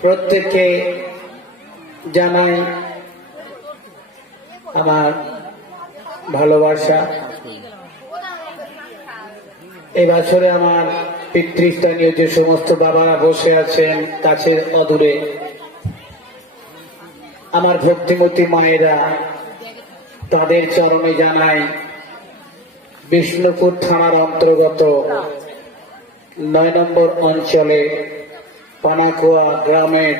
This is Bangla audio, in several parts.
প্রত্যেককে জানাই আমার ভালোবাসা। এই বছরে আমার পিতৃস্থানীয় যে সমস্ত বাবারা বসে আছেন কাছে অদূরে, আমার ভক্তিমতী মায়েরা, তাদের চরণে জানাই বিষ্ণুপুর থানার অন্তর্গত ৯ নম্বর অঞ্চলে পানাকুয়া গ্রামের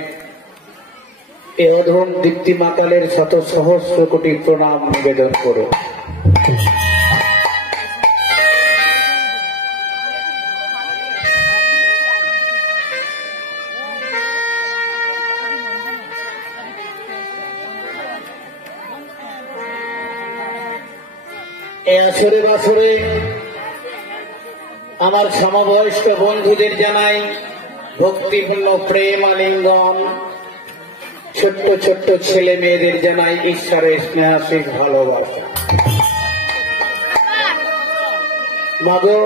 এ অধম দীপ্তি মাতালের শত সহস্র কোটি প্রণাম নিবেদন করে এই আসরে বাসরে আমার সমবয়স্ক বন্ধুদের জানাই ভক্তিপূর্ণ প্রেম আলিঙ্গন। ছোট্ট ছোট্ট ছেলে মেয়েদের জানাই ঈশ্বরের স্নেহাশিস ভালোবাসা। মাগো,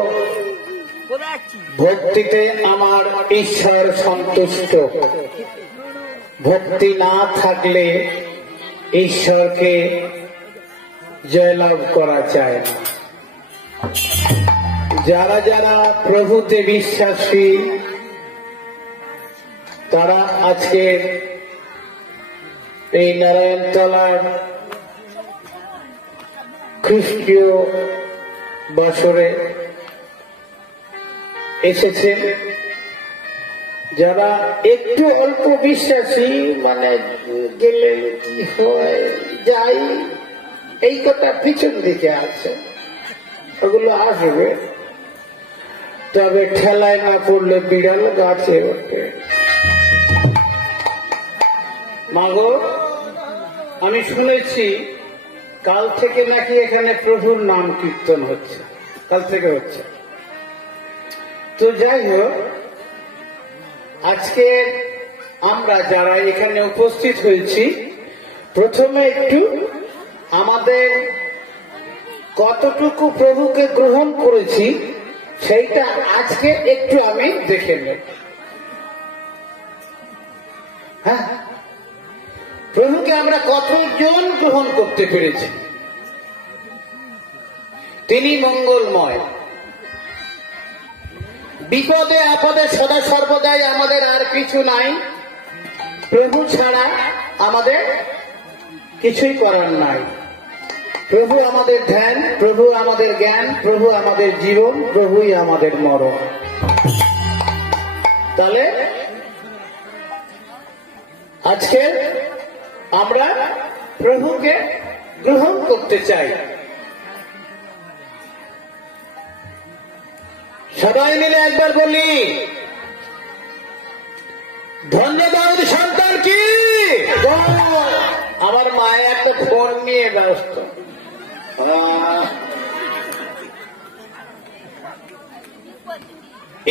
ভক্তিতে আমার ঈশ্বর সন্তুষ্ট। ভক্তি না থাকলে ঈশ্বরকে জয়লাভ করা যায় না। যারা যারা প্রভুতে বিশ্বাসী তারা আজকে এই নারায়ণতলার খ্রিস্টীয় বছরে এসেছেন। যারা একটু অল্প বিশ্বাসী, মানে গেলে কি হয় যাই, এই কথা পিছন দিকে আছে, ওগুলো আসবে, তবে ঠেলায় না পড়লে বিড়াল গাছে ওঠে। মাগো, আমি শুনেছি কাল থেকে নাকি এখানে প্রভুর নাম কীর্তন হচ্ছে, কাল থেকে হচ্ছে। তো যাই হোক, আজকে আমরা যারা এখানে উপস্থিত হয়েছি, প্রথমে একটু আমাদের কতটুকু প্রভুকে গ্রহণ করেছি সেইটা আজকে একটু আমি দেখে নেব। হ্যাঁ, প্রভুকে আমরা কতজন গ্রহণ করতে পেরেছি। তিনি মঙ্গলময়, বিপদে আপদে সদা সর্বদাই আমাদের আর কিছু নাই। প্রভু ছাড়া আমাদের কিছুই করার নাই। প্রভু আমাদের ধ্যান, প্রভু আমাদের জ্ঞান, প্রভু আমাদের জীবন, প্রভুই আমাদের মরণ। তাহলে আজকে আমরা প্রভুকে গ্রহণ করতে চাই। সবাই মিলে একবার বলি, ধন্য দাউদ সন্তান কি। আমার মায়ের একটা ফোন নিয়ে ব্যস্ত।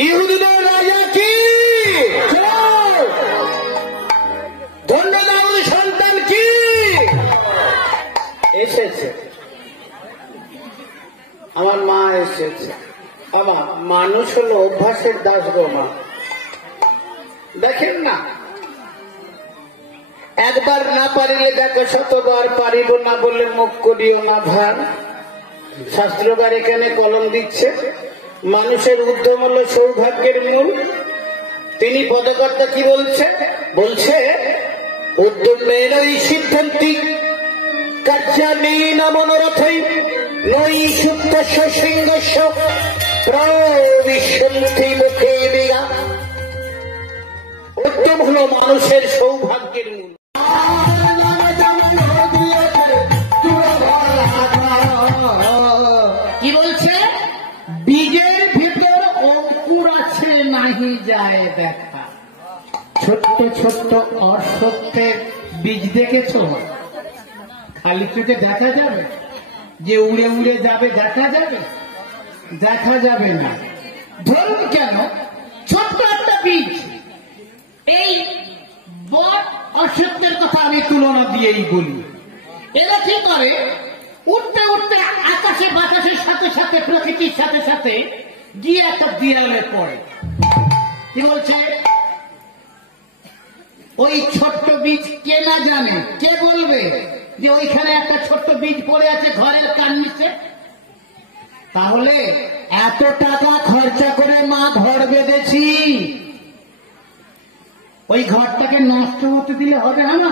ইহুদিদের রাজা কি, ধন্য দাউদ সন্তান কি এসেছে। আমার মা এসেছে। আমার মানুষ হলো অভ্যাসের দাস গো মা। দেখেন না, একবার না পারিলে দেখো শতবার পারিব না বলে মুখ করিও না ভার। শাস্ত্রকার এখানে কলম দিচ্ছে, মানুষের উদ্যম হলো সৌভাগ্যের মূল। তিনি পদকর্তা কি বলছে? বলছে উদ্যমের সিদ্ধান্তি কার্যালীন মনোরথই নৈ সুপ্তস্য সিংহস্য প্রবিশন্তি মুখে দিয়া। উদ্যম হলো মানুষের সৌভাগ্যের মূল। কি বলছে? বীজের ভিতর অঙ্কুর আছে নাহি যায় দেখা। ছোট্ট ছোট্ট অসত্যের বীজ দেখেছ? খালি চোখে দেখা যাবে যে উড়ে উড়ে যাবে? দেখা যাবে? দেখা যাবে না। ধরুন কেন, ছোট্ট একটা বীজ, এই বট অসত্যের কথা আমি তুলনা দিয়েই বলি। এরা কি করে? উঠতে উঠতে আকাশে বাতাসের সাথে সাথে প্রকৃতির সাথে সাথে গিয়ে একটা দেয়ালে পড়ে। কি বলছে? ওই ছোট্ট বীজ কে না জানে, কে বলবে যে ওইখানে একটা ছোট্ট বীজ পড়ে আছে ঘরের কান নিচে? তাহলে এত টাকা খরচা করে মা ঘর বেঁধেছি, ওই ঘরটাকে নষ্ট হতে দিলে হবে না?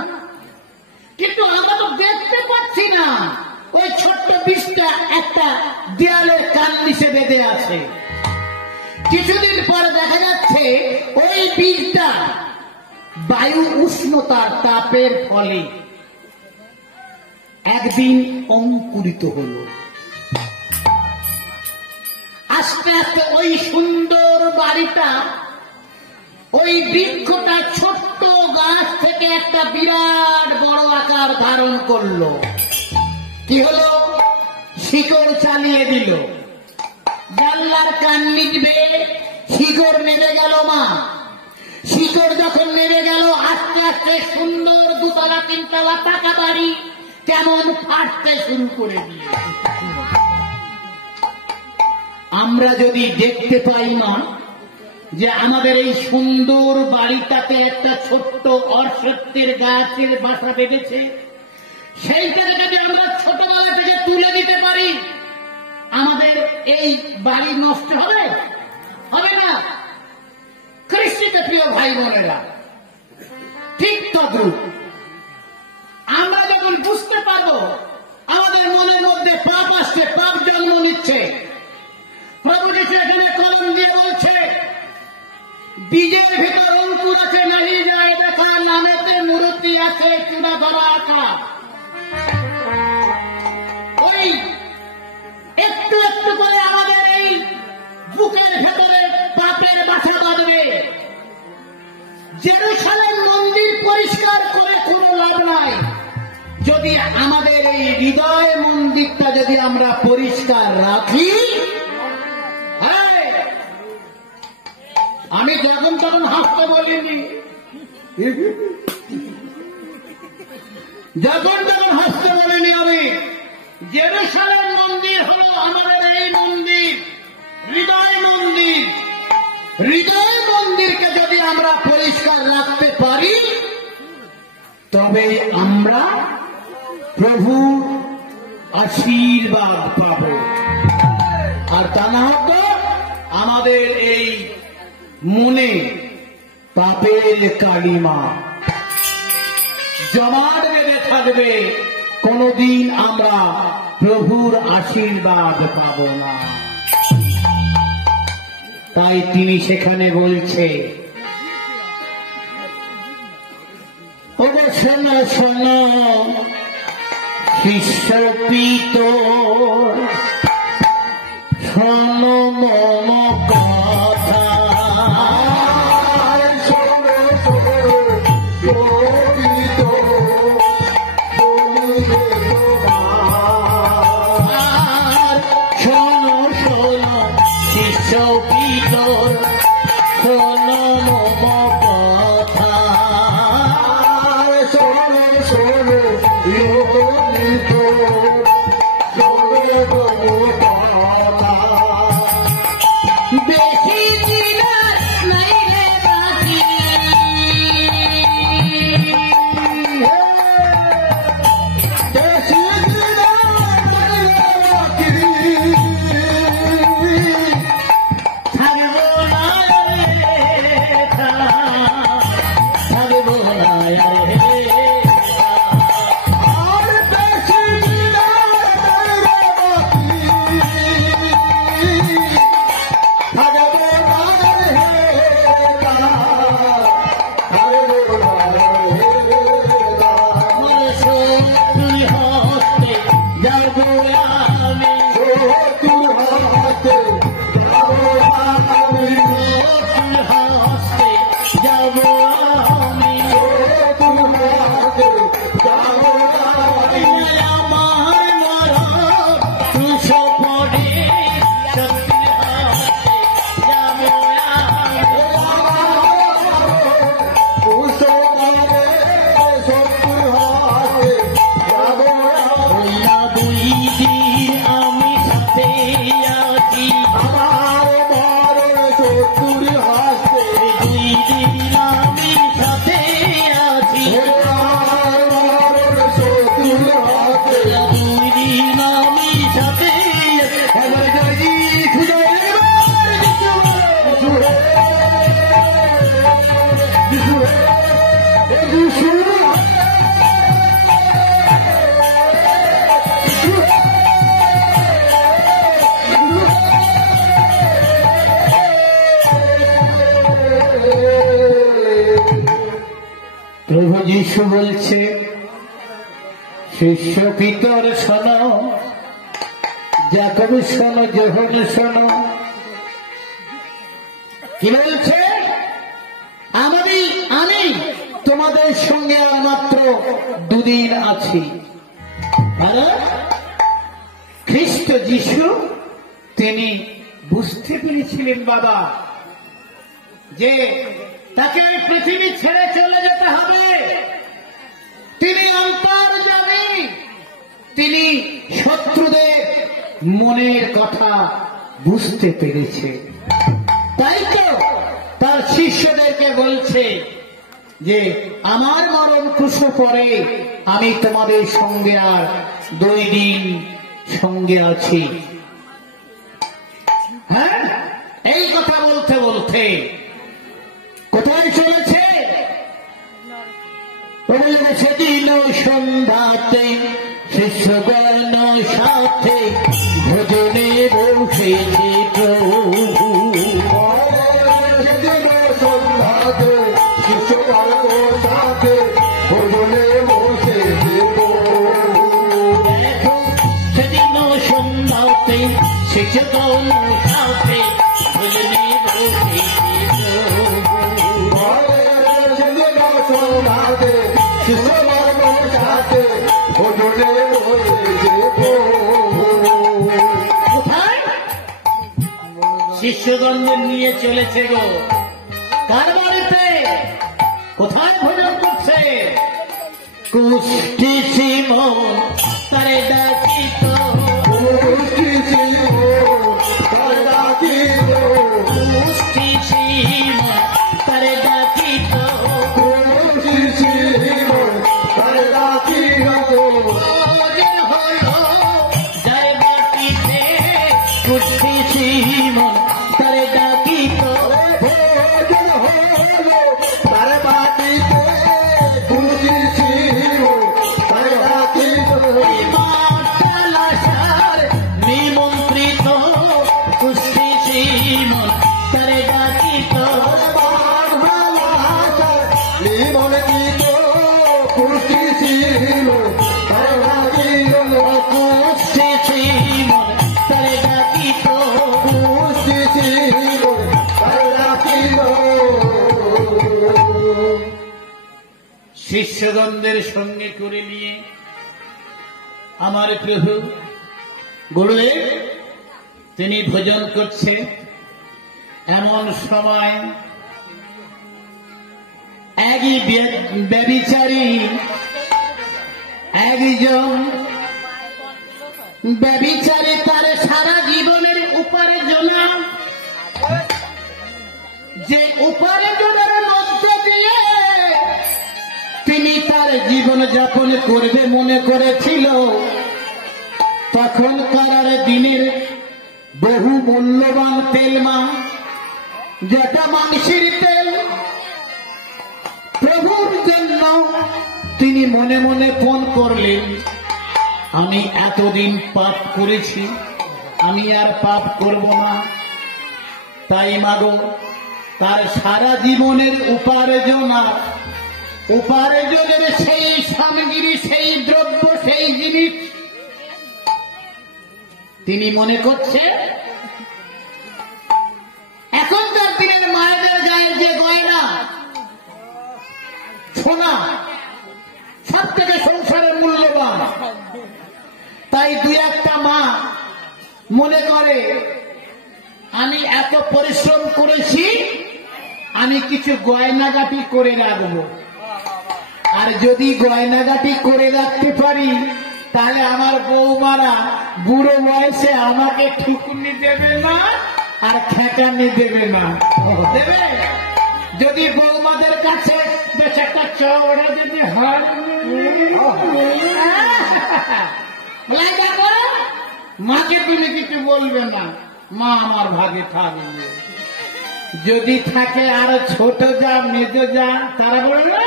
কিন্তু আমরা তো দেখতে পাচ্ছি না ওই ছোট্ট বীজটা একটা দেয়ালের কান নিচে বেঁধে আছে। কিছুদিন পর দেখা যাচ্ছে ওই বীজটা বায়ু উষ্ণতার তাপের ফলে একদিন অঙ্কুরিত হলো। আস্তে আস্তে ওই সুন্দর বাড়িটা, ওই বৃক্ষটা ছোট্ট গাছ থেকে একটা বিরাট বড় আকার ধারণ করলো। কি হলো? শিকড় চালিয়ে দিল। জানলার কান নিচবে শিকড় নেমে গেল মা। শিকড় যখন নেমে গেল, আস্তে আস্তে সুন্দর দুতলা তিনতলা পাকা বাড়ি কেমন ফাটতে শুরু করে দিল। আমরা যদি দেখতে পাই না যে আমাদের এই সুন্দর বাড়িটাতে একটা ছোট্ট অশ্বত্থের গাছের বাসা বেঁধেছে, সেইটাকে যদি আমরা ছোটবেলা থেকে তুলে দিতে পারি, আমাদের এই বাড়ি নষ্ট হবে? হবে না। খ্রিস্টীয় প্রিয় ভাই বোনেরা, ঠিক তদ্রূপ আমরা যখন বুঝতে পারবো আমাদের মনের মধ্যে পাপ আসছে, পাপ জন্ম নিচ্ছে, প্রভু যিশু এখানে কলম দিয়ে বলছে, বীজের ভিতর অঙ্কুর আছে নাহি যায় দেখা, নামেতে মূর্তি আছে চূড়া ধরা আঁকা। ওই একটু একটু করে আমাদের এই বুকের ভেতরে পাপের বাসা বাঁধবে। জেরুজালেম মন্দির পরিষ্কার করে কোনো লাভ নাই যদি আমাদের এই হৃদয় মন্দিরটা যদি আমরা পরিষ্কার রাখি। আমি যখন তখন হাসতে বলিনি, যখন তখন হাসতে বলিনি আমি। জেরুজালেম মন্দির হলো আমাদের এই মন্দির, হৃদয় মন্দির। হৃদয় মন্দিরকে যদি আমরা পরিষ্কার রাখতে পারি, তবে আমরা প্রভু আশীর্বাদ পাব। আর তা না হতো আমাদের এই মনে পাপের কালিমা জমাট বেঁধে থাকবে, কোনদিন আমরা প্রভুর আশীর্বাদ পাব না। তাই তিনি সেখানে বলছে, ওগো শোনো শোনো শিষ্য পিত, শোনো মম কথা, বেশি দিন প্রভু যীশু বলছে, শিষ্য পিতর শোনো, যাকব শোনো, যোহন শোনো। কি বলছে? আমি তোমাদের সঙ্গে আর মাত্র দুদিন আছি। খ্রিস্ট যীশু তিনি বুঝতে পেরেছিলেন বাবা যে তাকে পৃথিবী ছেড়ে চলে যেতে হবে। তিনি অন্তর্যামী, তিনি শত্রুদের মনের কথা বুঝতে পেরেছে। তাই তো তার শিষ্যদেরকে বলছে যে আমার মরণ ক্রুশ পরে আমি তোমাদের সঙ্গে আর 2 দিন সঙ্গে আছি। হ্যাঁ, এই কথা বলতে বলতে কোথায় চলেছে? সেদিন সন্ধ্যাতে শিষ্যগণ সাথে ভোজনে বসেছে প্রভু। সেদিন সন্ধ্যাতে শিষ্যগণ সাথে ভোজনে বসেছে প্রভু। সেদিন সন্ধ্যাতে শিষ্যগণ সাথে ভোজনে বসেছে শিষ্যগণদের নিয়ে চলেছে গো কার বাড়িতে? কোথায় ভোজন করছে? কুষ্টি সিমন তারে ডাকিত, কুষ্টি সিমন তারে ডাকিত, কুষ্টি সিমন তারে ডাকিত, কুষ্টি সিমন তারে ডাকিত। জয় বাটিতে কুষ্টি সিমন তারে ডাকিত, তারে বাটিতে কুষ্টি সিমন তারে ডাকিত। নিমন্ত্রিত কুষ্টি সিমন তারে ডাকিত, নিমন্ত্রিত কুষ্টি সিমন তারে ডাকিত, কুষ্টি সিমন তারে ডাকিত, কুষ্টি সিমন তারে ডাকিত। শিষ্যগণদের সঙ্গে করে নিয়ে আমার প্রভু গুরুদেব তিনি ভোজন করছে। এমন সময় একই ব্যভিচারী একজন ব্যভিচারী তার সারা জীবনের উপার্জনা, যে উপার্জনের মধ্য দিয়ে তিনি তার জীবন যাপন করবে মনে করেছিল, তখনকার দিনের বহু মূল্যবান তেল মা, যেটা মাংসের তেল, প্রভুর জন্য তিনি মনে মনে ফোন করলেন, আমি এতদিন পাপ করেছি, আমি আর পাপ করব না। তাই মাগো তার সারা জীবনের উপার্জনের সেই সামগ্রী, সেই দ্রব্য, সেই জিনিস তিনি মনে করছে এখনকার দিনের মায়েদের গায়ে যে গয়না সোনা সব থেকে সংসারের মূল্যবান, তাই 2-1টা মা মনে করে আমি এত পরিশ্রম করেছি, আমি কিছু গয়নাগাটি করে রাখবো, আর যদি গয়নাগাটি করে রাখতে পারি তাহলে আমার বৌমারা বুড়ো বয়সে আমাকে ঠুকুনি দেবে না আর খেটানি দেবে না। দেবে যদি বৌমাদের কাছে বেশ একটা চওড়া দিতে হয়, মাকে তুমি কিছু বলবে না, মা আমার ভাগে থাকবে। যদি থাকে আর ছোট যা মেজ যা তারা বলে না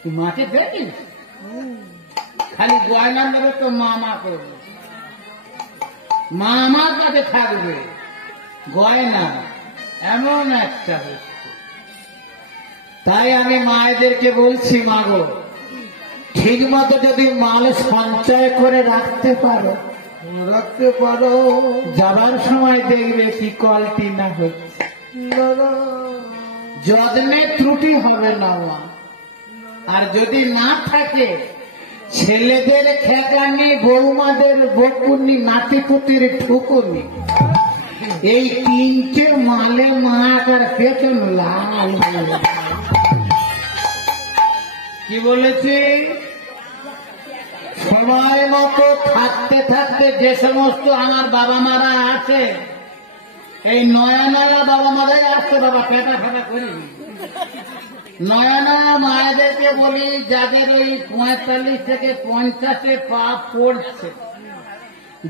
তুই মাকে দেখিস খালি গয়না নেবে তো মামা করবে মামার কাছে থাকবে গয়না এমন একটা বস্তু। তাই আমি মায়েদেরকে বলছি মাগো ঠিক মতো যদি মাল সঞ্চয় করে রাখতে পারো যাবার সময় দেখবে কি কোয়ালিটি না হচ্ছে যত্নে ত্রুটি হবে না মা। আর যদি না থাকে ছেলেদের খেকানি বৌমাদের বকুনি নাতিপুতির ঠুকুনি এই তিনটে মালে মাকার পেছন লাল কি বলেছি সময় মতো থাকতে থাকতে যে সমস্ত আমার বাবা মারা আছে এই নয়া নয়া বাবা মারাই আসছে বাবা পেটা ফেটা করিনি নয়া নয়া মায়েদেরকে বলি যাদের ওই 45 থেকে 50-এ পা পড়ছে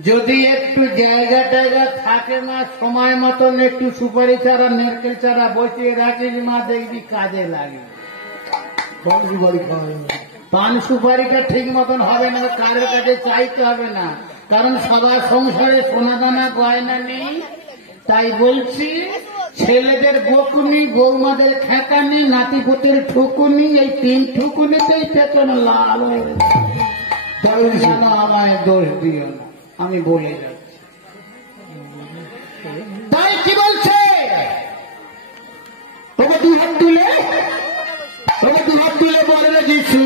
যদি একটু জায়গা টায়গা থাকে মা সময় মতন একটু সুপারি চারা নারকেল চারা বসিয়ে রাখিস মা দেখবি কাজে লাগে। পান সুপারিটা ঠিক মতন হবে না কারোর কাছে চাইতে হবে না কারণ সবার সংসারে সোনা দানা গয়না নেই। তাই বলছি ছেলেদের বকুনি বৌমাদের খেকানি নাতিপুতির ঠুকুনি এই 3 ঠুকুনিতেই পেছন লাল আমায় দোষ দিও না আমি বলে যাচ্ছি। তাই কি বলছে তোকে 2 হাত তুলে বলে যিশু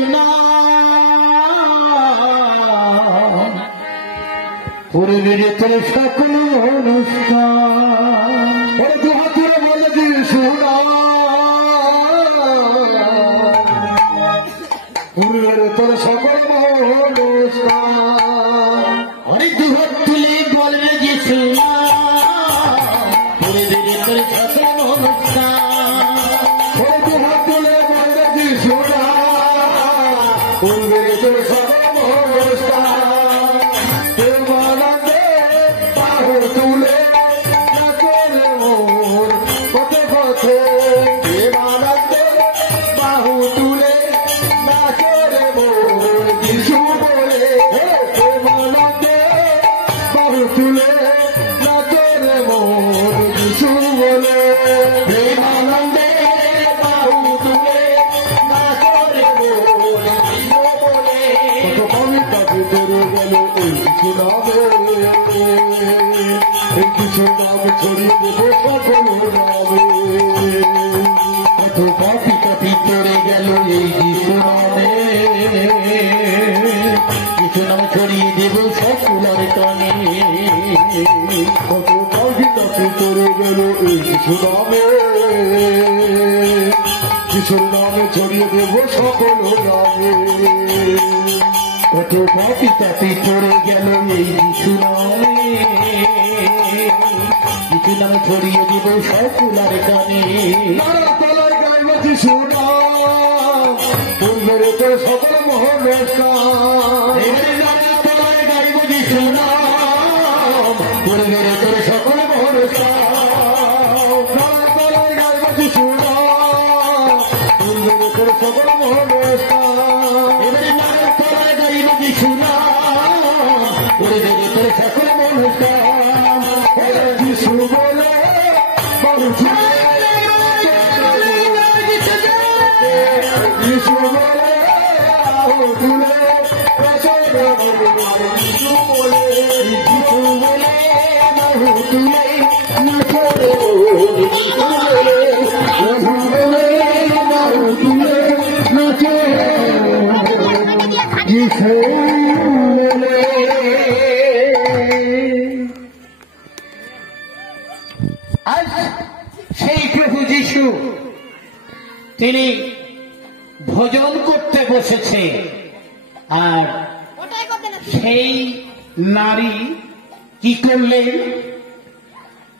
পূর্বের তোর সকল অনুষ্ঠান 2 হাত তুলে বলে যিশু পূর্বের তোর সকল অনুষ্ঠান অনেক 2 হাত তুলে বলে যিশু পূর্বের তোর সকল অনুষ্ঠান কিছু নাম ছড়িয়ে দেবো সকল নামে কত কপি কপি পড়ে গেল এই যিশু নামে কিছু নাম ছড়িয়ে দেবো সকলের টানে কত কপি কপি পড়ে গেল এই যিশু নামে যিশুর নামে ছড়িয়ে দেবো সকল নামে কত কপি কপি পড়ে গেল এই যিশু নামে যিশু নাম ছড়িয়ে দিব সকলের কানে তলার গাইব যিশু পূর্বের তোর সকল মহানুষ্ঠান তলার গাইব যিশু পূর্বের তোর সকল মহানুষ্ঠান তলার গাইব যিশু পূর্বের তোর সকল মহানুষ্ঠান তলার গাইব যিশু পূর্বের তোর সকল মহানুষ্ঠান যিশু বলে যিশু বলে তুলে যিশু বলে তুলে আজ সেই প্রভু যিশু তিনি ভোজন করতে বসেছে আর সেই নারী কি করলেন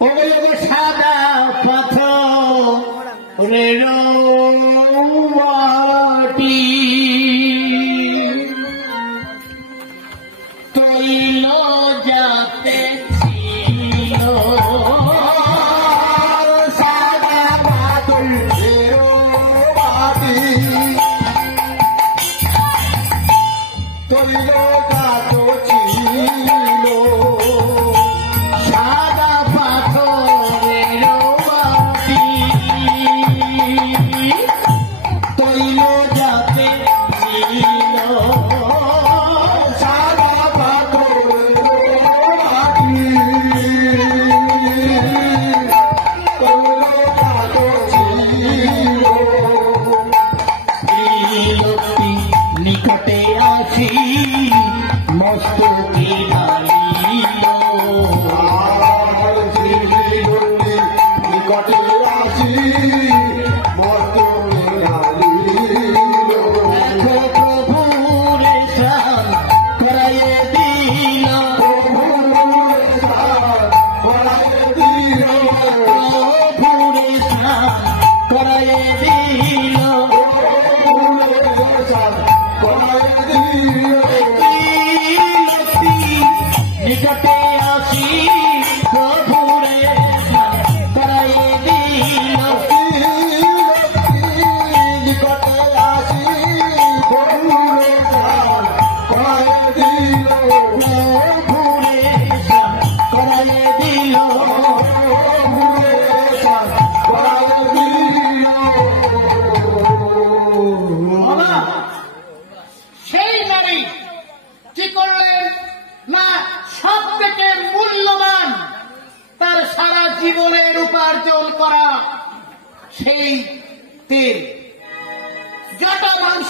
ওগুলো সাদা পাথরের মাটি তৈল যাতে ছিল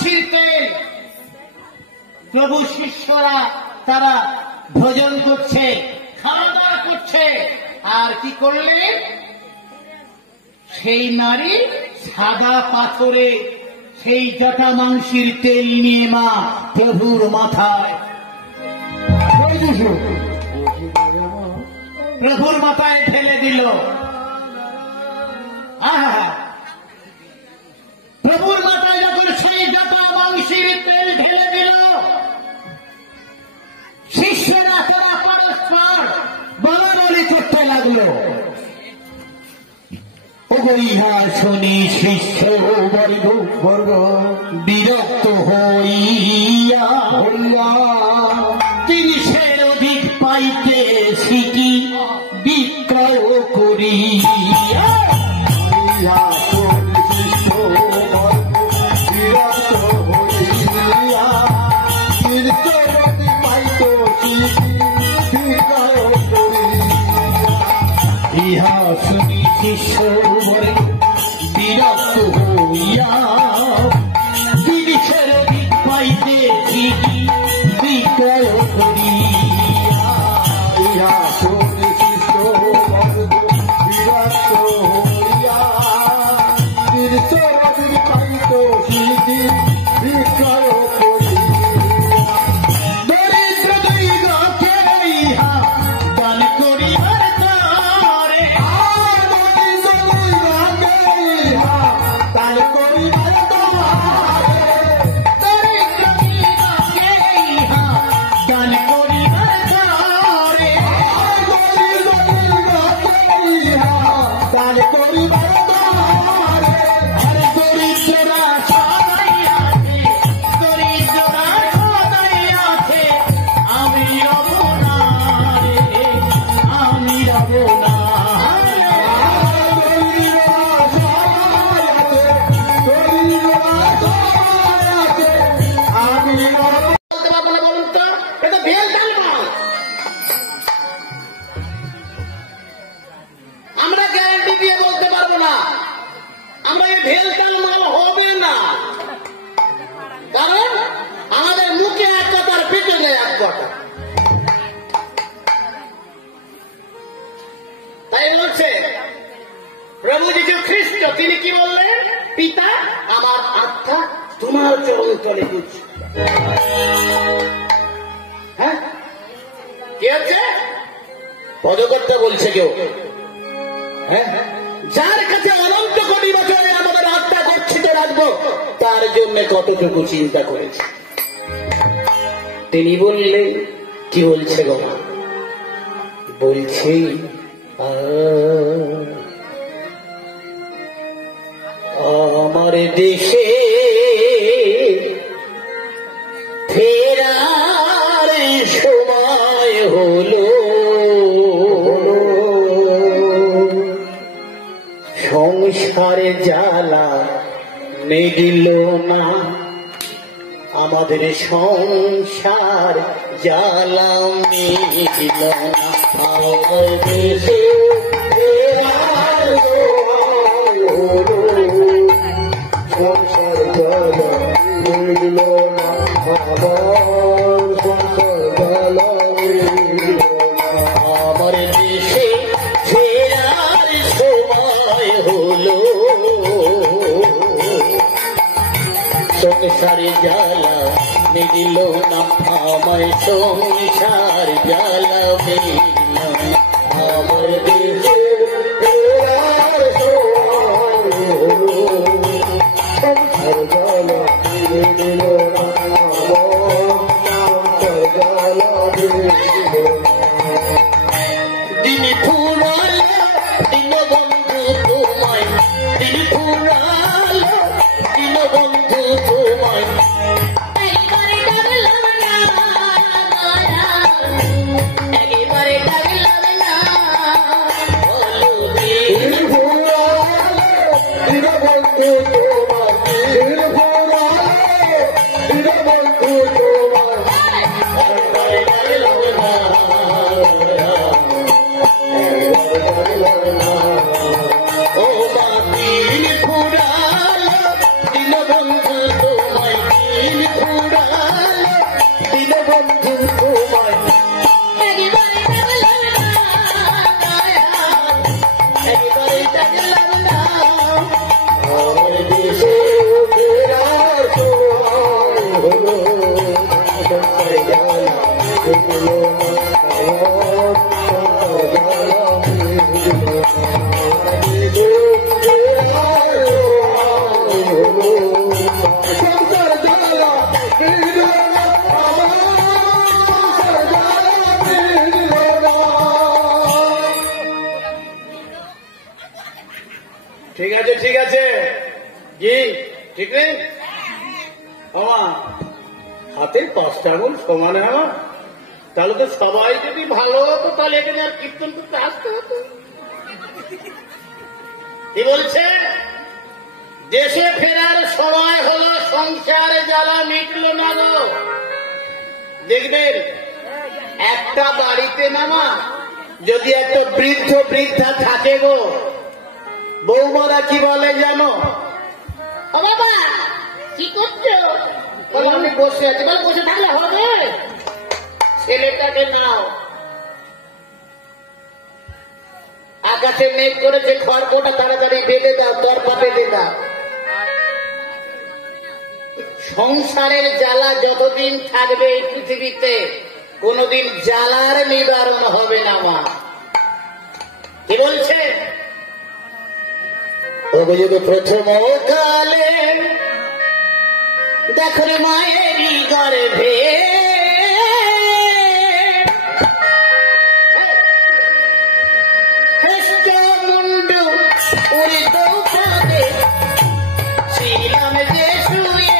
মাংসের তেল। প্রভু শিষ্যরা তারা ভোজন করছে, খাওয়া দাওয়া করছে, আর কি করলেন? সেই নারী সাদা পাথরে সেই জটা মাংসের তেল নিয়ে মা প্রভুর মাথায় ঢেলে দিল। প্রভুর মাথায় যখন সেই জটা মাংসের তেল ঢেলে দিল, শিষ্যরা তারা পরস্পর বলাবলি করতে লাগলো। ইহা শুনি শিষ্য বর্গ বিরক্ত হইয়া তিরিশের অধিক পাইতে শিখি বিক্রয় করিয়া। ইহা শুনি শিষ্য বিরক্ত হইয়া তিরিশের অধিক পাইতে শিখি বিক্রয় করিয়া। ইহা শুনি শিষ্য বিরক্ত হইয়া তিরিশের অধিক পাইতে শিখি বিক্রয় করিয়া। দরিদ্র দৈবকে ইহা দান করিবার তরে, দান করিবার তরে, দরিদ্র দৈবকে ইহা দান করিবার তরে, দান করিবার তরে। আর দরিদ্ররা সদাই আছে, দরিদ্ররা সদাই আছে, আমি রব না রে, আমি রব না। আমরা গ্যারান্টি দিয়ে বলতে পারবো না, আমরা এই ভেলটাল মাল হবে না, কারণ আমাদের মুখে এক কথা আর পেটে এক কথা। তাই বলছে প্রভু যীশু খ্রিস্ট, তিনি কি বললেন? পিতা, আমার আত্মা তোমার চরণ তলে দিচ্ছি। হ্যাঁ, কি হচ্ছে? পদকর্তা বলছে কেউ, হ্যাঁ, যার কাছে অনন্ত কোটি বছরে আমাদের আত্মা গচ্ছিত রাখবো, তার জন্য কতটুকু চিন্তা করেছে। তিনি বললেন, কি বলছে গো মা? বলছে আমার দেশে ফেরার সময় হলো, সংসারে জ্বালা মিলিল না, আমাদের সংসার জ্বালা মিলিল না। আমার দেশে ফেরার সময় হলো, সংসার জ্বালা মিলিল না, আমার সংসার জ্বালা মিলিল না। আমার দেশে ফেরার সময় হলো, সংসারে জ্বালা মিলিল না, আমায় সংসার জ্বালা মিলিল না। আমার দেশে ফেরার সময় হলো, সংসার জ্বালা মিলিল না, সংসার জ্বালা মিলিল না। দিন ফুরালো দীনবন্ধু তোমায়, দিন ফুরালো দীনবন্ধু তোমায়, একেবারে ডাকলাম না, একেবারে ঠিক নেই আমা হাতের 5টা আঙুল সমান আমার, তাহলে তো সবাই যদি ভালো হতো তাহলে এখানে আর কীর্তন করতে আসতে হতো। কি বলছে? দেশে ফেরার সময় হলো, সংসারে জ্বালা মিটলো না গো। দেখবেন একটা বাড়িতে নামা যদি একটা বৃদ্ধ বৃদ্ধা থাকে গো, বৌমারা কি বলে জানো? ও বাবা কি করছো? আমি বসে আছি। বলে বসে থাকলে হবে? ছেলেটাকে নাও, আকাশে মেঘ করেছে, খড়কোটা তাড়াতাড়ি বেঁধে দাও, দরপা বেঁধে দাও। সংসারের জ্বালা যতদিন থাকবে এই পৃথিবীতে কোনদিন জ্বালার নিবারণ হবে না মা। কি বলছে? প্রথম কালে দেখো রে মায়েরই গর্ভে মুন্ডু উড়িত পদে ছিলাম যে শুয়ে।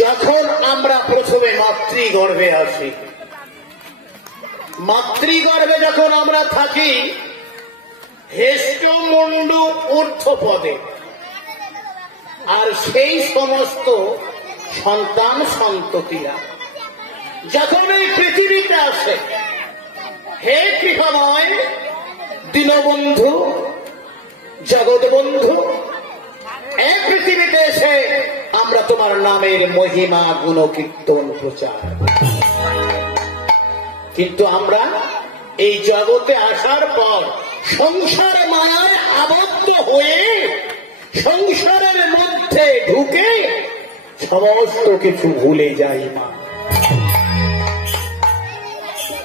যখন আমরা প্রথমে মাতৃগর্ভে আসি, মাতৃগর্ভে যখন আমরা থাকি হেষ্টমুন্ডু ঊর্ধ্বপদে, আর সেই সমস্ত সন্তান সন্ততিরা যখন এই পৃথিবীতে আসে, হে কৃপাময় দীনবন্ধু জগৎবন্ধু, এই পৃথিবীতে এসে আমরা তোমার নামের মহিমা গুণকীর্তন প্রচার। কিন্তু আমরা এই জগতে আসার পর সংসার মায়ায় আবদ্ধ হয়ে সংসারের মধ্যে ঢুকে সমস্ত কিছু ভুলে যাই মা।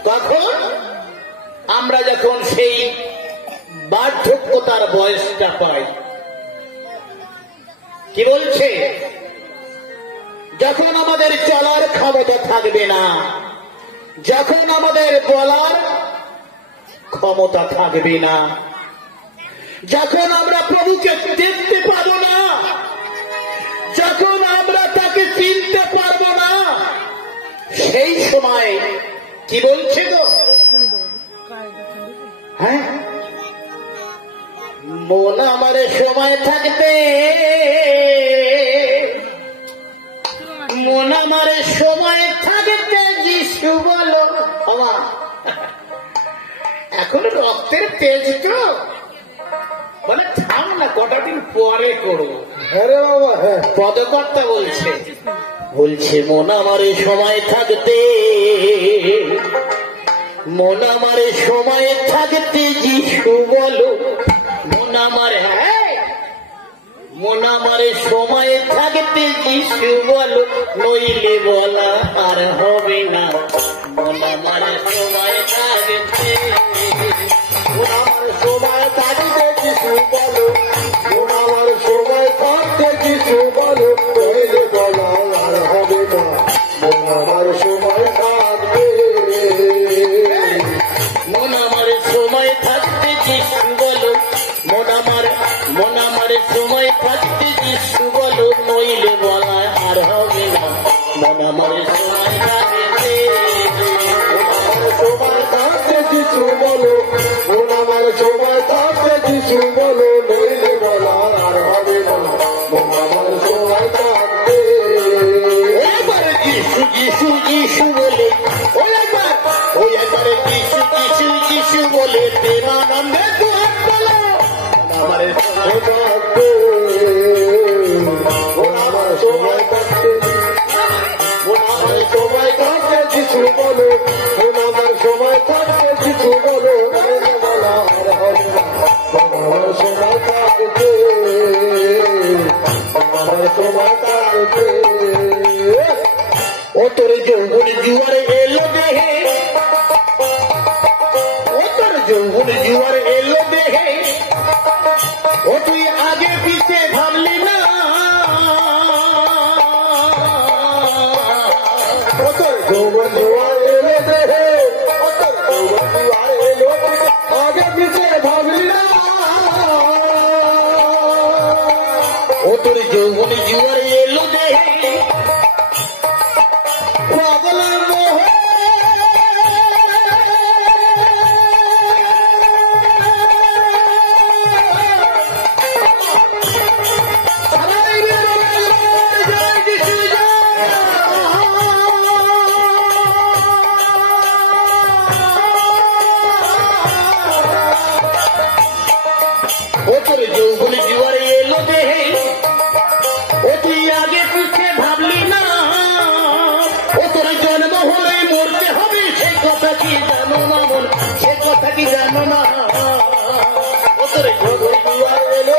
তখন আমরা যখন সেই বার্ধক্যতার বয়সটা পাই, কি বলছে? যখন আমাদের চলার ক্ষমতা থাকবে না, যখন আমাদের বলার ক্ষমতা থাকবে না, যখন আমরা প্রভুকে দেখতে পাবো না, যখন আমরা তাকে চিনতে পারবো না, সেই সময় কি বলছে গো? হ্যাঁ, মন আমার সময় থাকতে, মন আমার সময় থাকতে যিশু বলো। এখন রক্তের তেজ তো বলে থাম না, কটা দিন পরে করবো। পদকর্তা বলছে, বলছে মন আমার সময় থাকতে, মন আমার সময় থাকতে যিশু বলো। মন আমার, মন আমার সময় থাকতে যিশু বলো, নইলে বলা আর হবে না। মন আমার সময় থাকতে, মন আমার সময় থাকতে যিশু বলো, মন আমার সময় থাকতে যিশু বলো, নইলে বলা আর হবে না। মন আমার সময় থাকতে। কিছু বলে প্রেমানন্দে দুহাত বলো আমার সময় কাটবে আমার সময় কাটবে আমার সময় কাটবে কিছু বলো আমার সময় কাটবে কিছু বলো বলা আর হবে না আমার সময় কাটবে আমার সময় কাটবে ও তোর যৌবন জুয়ার এলো দেহে ও তোর যৌবন জুয়ার এলো দেহে ও তুই আগে পিছে ভাবলি না ও তোর যৌবন জুয়ার এলো দেহে ও তোর যৌবন জুয়ার এলো আগে পিছে ভাবলি না ও তোর যৌবন জুয়ার এলো দেহে পাগলের মোহ ও তোর যৌবন জুয়ার এলো দেহে ও তুই আগে পিছে ভাবলি না ও তোর জন্ম হলে মরতে হবে সে কথা কি জানো না বল সে কথা কি জানো না ও তোর যৌবন জুয়ার এলো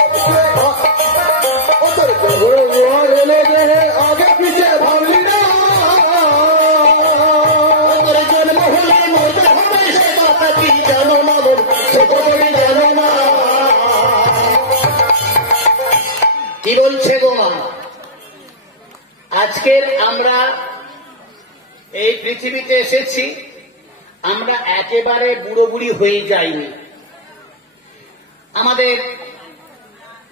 ও তোর যৌবন জুয়ার এলো দেহে আগে পিছে ভাবলি না ও তোর জন্ম হলে মরতে হবে সে কথা কি জানো না বল সে কথা কি জানো না কি বলছে গো আজকের আমরা এই পৃথিবীতে এসেছি আমরা একেবারে বুড়ো বুড়ি হয়ে যাইনি আমাদের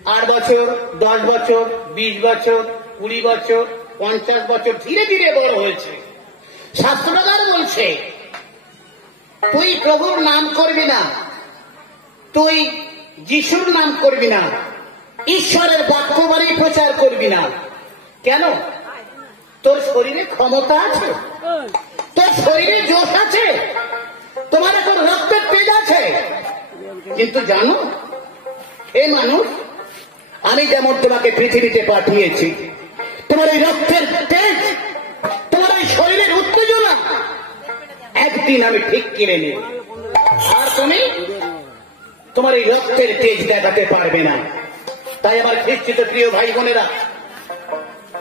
8 বছর 10 বছর 20 বছর 20 বছর 50 বছর ধীরে ধীরে বড় হয়েছে শাস্ত্রকার বলছে তুই প্রভুর নাম করবি না তুই যিশুর নাম করবি না ঈশ্বরের বাক্যবাণী প্রচার করবি না কেন তোর শরীরে ক্ষমতা আছে তোর শরীরে জোশ আছে তোমার এখন রক্তের তেজ আছে কিন্তু জানো এ মানুষ আমি যেমন তোমাকে পৃথিবীতে পাঠিয়েছি তোমার এই রক্তের তেজ তোমার এই শরীরের উত্তেজনা একদিন আমি ঠিক কিনে নেব আর তুমি তোমার এই রক্তের তেজ দেখাতে পারবে না তাই আমার খ্রিস্টিত প্রিয় ভাই বোনেরা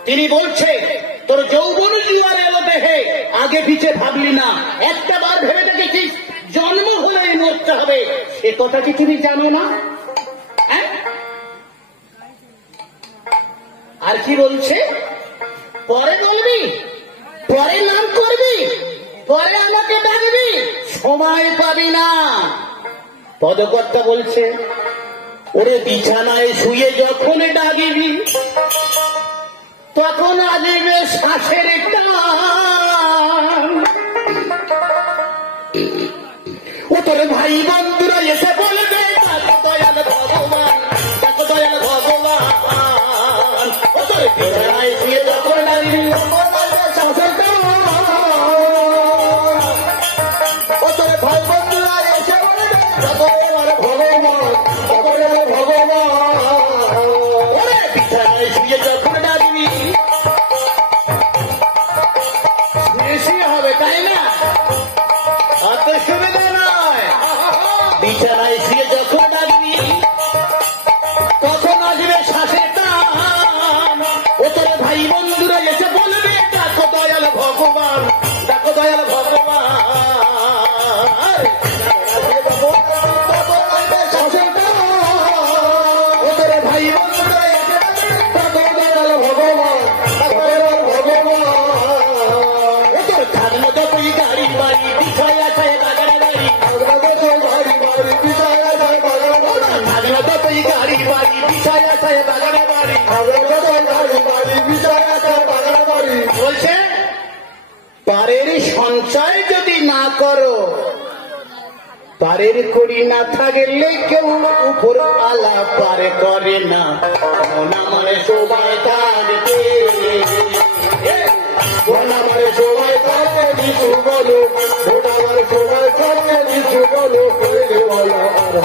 তিনি বলছে তোর যৌবন জুয়ার এলো দেহে আগে পিছে ভাবলি না একটা বার ভেবে দেখেছিস জন্ম হলেই মরতে হবে সে কথা কি তুমি জানো না আর কি বলছে পরে বলবি পরে নাম করবি পরে আমাকে ডাকবি সময় পাবি না পদকর্তা বলছে ওরে বিছানায় শুয়ে যখন ডাকিবি তখন আসবে শ্বাসের টান ও তোর ভাই বন্ধুরা এসে বলবে দেখো দয়াল ভগবান দেখো দয়াল ভগবান ও তোর বিছানায় শুয়ে যখন ডাকিবি শ্বাসের টান ও তোর ভাই বন্ধুরা এসে বলবে দেখো দয়াল ভগবান দেখো দয়াল ভগবান ওরে বিছানায় শুয়ে যখন ডাকিবি বেশি হবে তাই না অত সুবিধা নয় বিছানায় শুয়ে যখন ডাকবি তখন আসবে শ্বাসের টান ও তোর ভাই বন্ধুরা এসে বলবে দেখো দয়াল ভগবান দেখো দয়াল ভগবান শ্বাসের টান ও তোর ভাই বন্ধুরা এসে দেখো দয়াল ভগবান দেখো দয়াল ভগবান ও তোর থাকলো যতই গাড়ি বাড়ি পিছায় আছে বাগানে গাড়ি গাড়ি বাড়ি পিছায় আছে বাগানে বাড়ি থাকলো যতই গাড়ি বাড়ি পিছায় আছে বাগানে বাড়ি গাড়ি বাড়ি পিছায় আছে বাগানে বাড়ি বলছে পারের সঞ্চয় যদি না করো পারের করি না থাকলে কেউ উপর আলা পারে করে না আমার সবাই থাকবে আমার সবাই থাকবে কিছু বলো আমার সবাই থাকবে কিছু বলো আজকে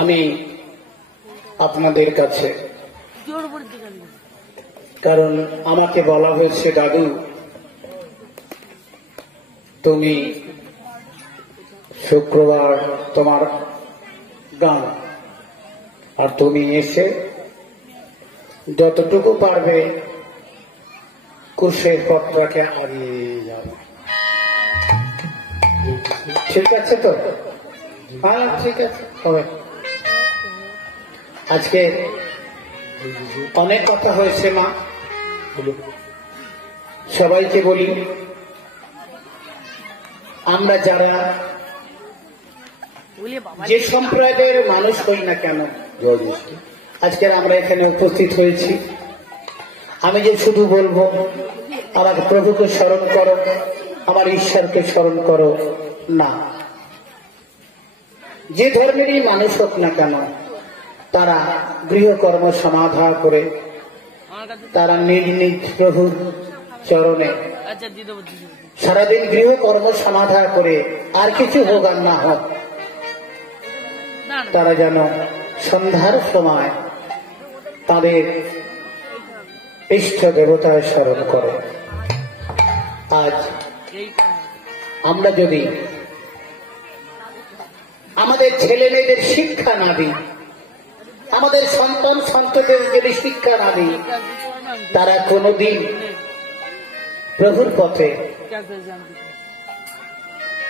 আমি আপনাদের কাছে, কারণ আমাকে বলা হয়েছে দাদু তুমি শুক্রবার তোমার গান, আর তুমি এসে যতটুকু পারবে কুশের পত্রকে হারিয়ে যাবে। ঠিক আছে তো? হ্যাঁ ঠিক আছে হবে। আজকে অনেক কথা হয়েছে মা, সবাইকে বলি আমরা যারা যে সম্প্রদায়ের মানুষ হই না কেন, আজকে আমরা এখানে উপস্থিত হয়েছি, আমি যে শুধু বলবো আমার প্রভুকে স্মরণ করো, আমার ঈশ্বরকে স্মরণ করো না। যে ধর্মেরই মানুষ হোক না কেন তারা গৃহকর্ম সমাধা করে তারা নিজ নিজ প্রভুর চরণে সারাদিন গৃহকর্ম সমাধা করে আর কিছু হোক আর না হোক তারা যেন সন্ধ্যার সময় তাদের ইষ্ট দেবতায় স্মরণ করে। আজ আমরা যদি আমাদের ছেলে মেয়েদের শিক্ষা না দিই, আমাদের সন্তান সন্ততিদের যদি শিক্ষা না দিই, তারা কোনদিন প্রভুর পথে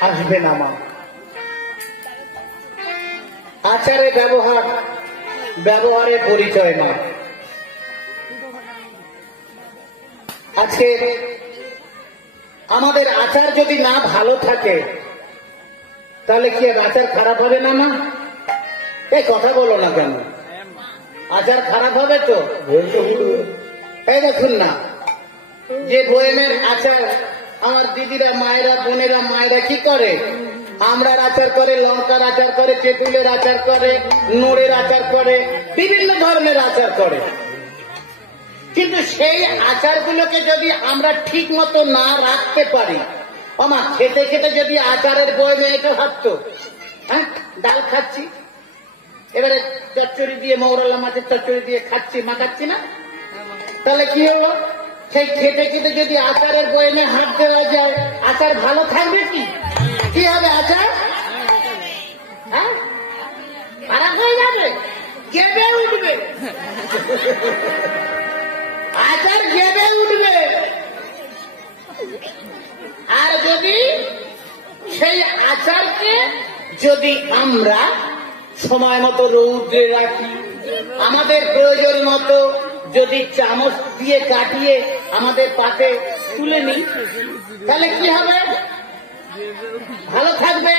আসবে না। মা আচারে ব্যবহারের পরিচয় নয়। আজকে আমাদের আচার যদি না ভালো থাকে তাহলে কি আর আচার খারাপ হবে না? মা এই কথা বলো না কেন? আচার খারাপ হবে তো? এই দেখুন না, যে বইনের আচার আমার দিদিরা মায়েরা বোনেরা মায়েরা কি করে, আমরার আচার করে, লঙ্কার আচার করে, তেঁতুলের আচার করে, নোড়ের আচার করে, বিভিন্ন ধরনের আচার করে। কিন্তু সেই আচারগুলোকে যদি আমরা ঠিক মতো না রাখতে পারি, আমার খেতে খেতে যদি আচারের বয়মে এটা ভাবতো, হ্যাঁ ডাল খাচ্ছি, এবারে চচ্চড়ি দিয়ে মৌরলা মাছের চচ্চড়ি দিয়ে খাচ্ছি, মাখাচ্ছি না, তাহলে কি হলো? সেই খেতে খেতে যদি আচারের বয়মে হাত দেওয়া যায়, আচার ভালো থাকবে কি? কি হবে আচার? হ্যাঁ খারাপ হয়ে যাবে, গেবে উঠবে, আচার গেবে উঠবে। আর যদি সেই আচারকে যদি আমরা সময় মতো রৌদ্রে রাখি, আমাদের প্রয়োজন মতো যদি চামচ দিয়ে কাটিয়ে আমাদের পাতে তুলে নিই, তাহলে কি হবে? ভালো থাকবে।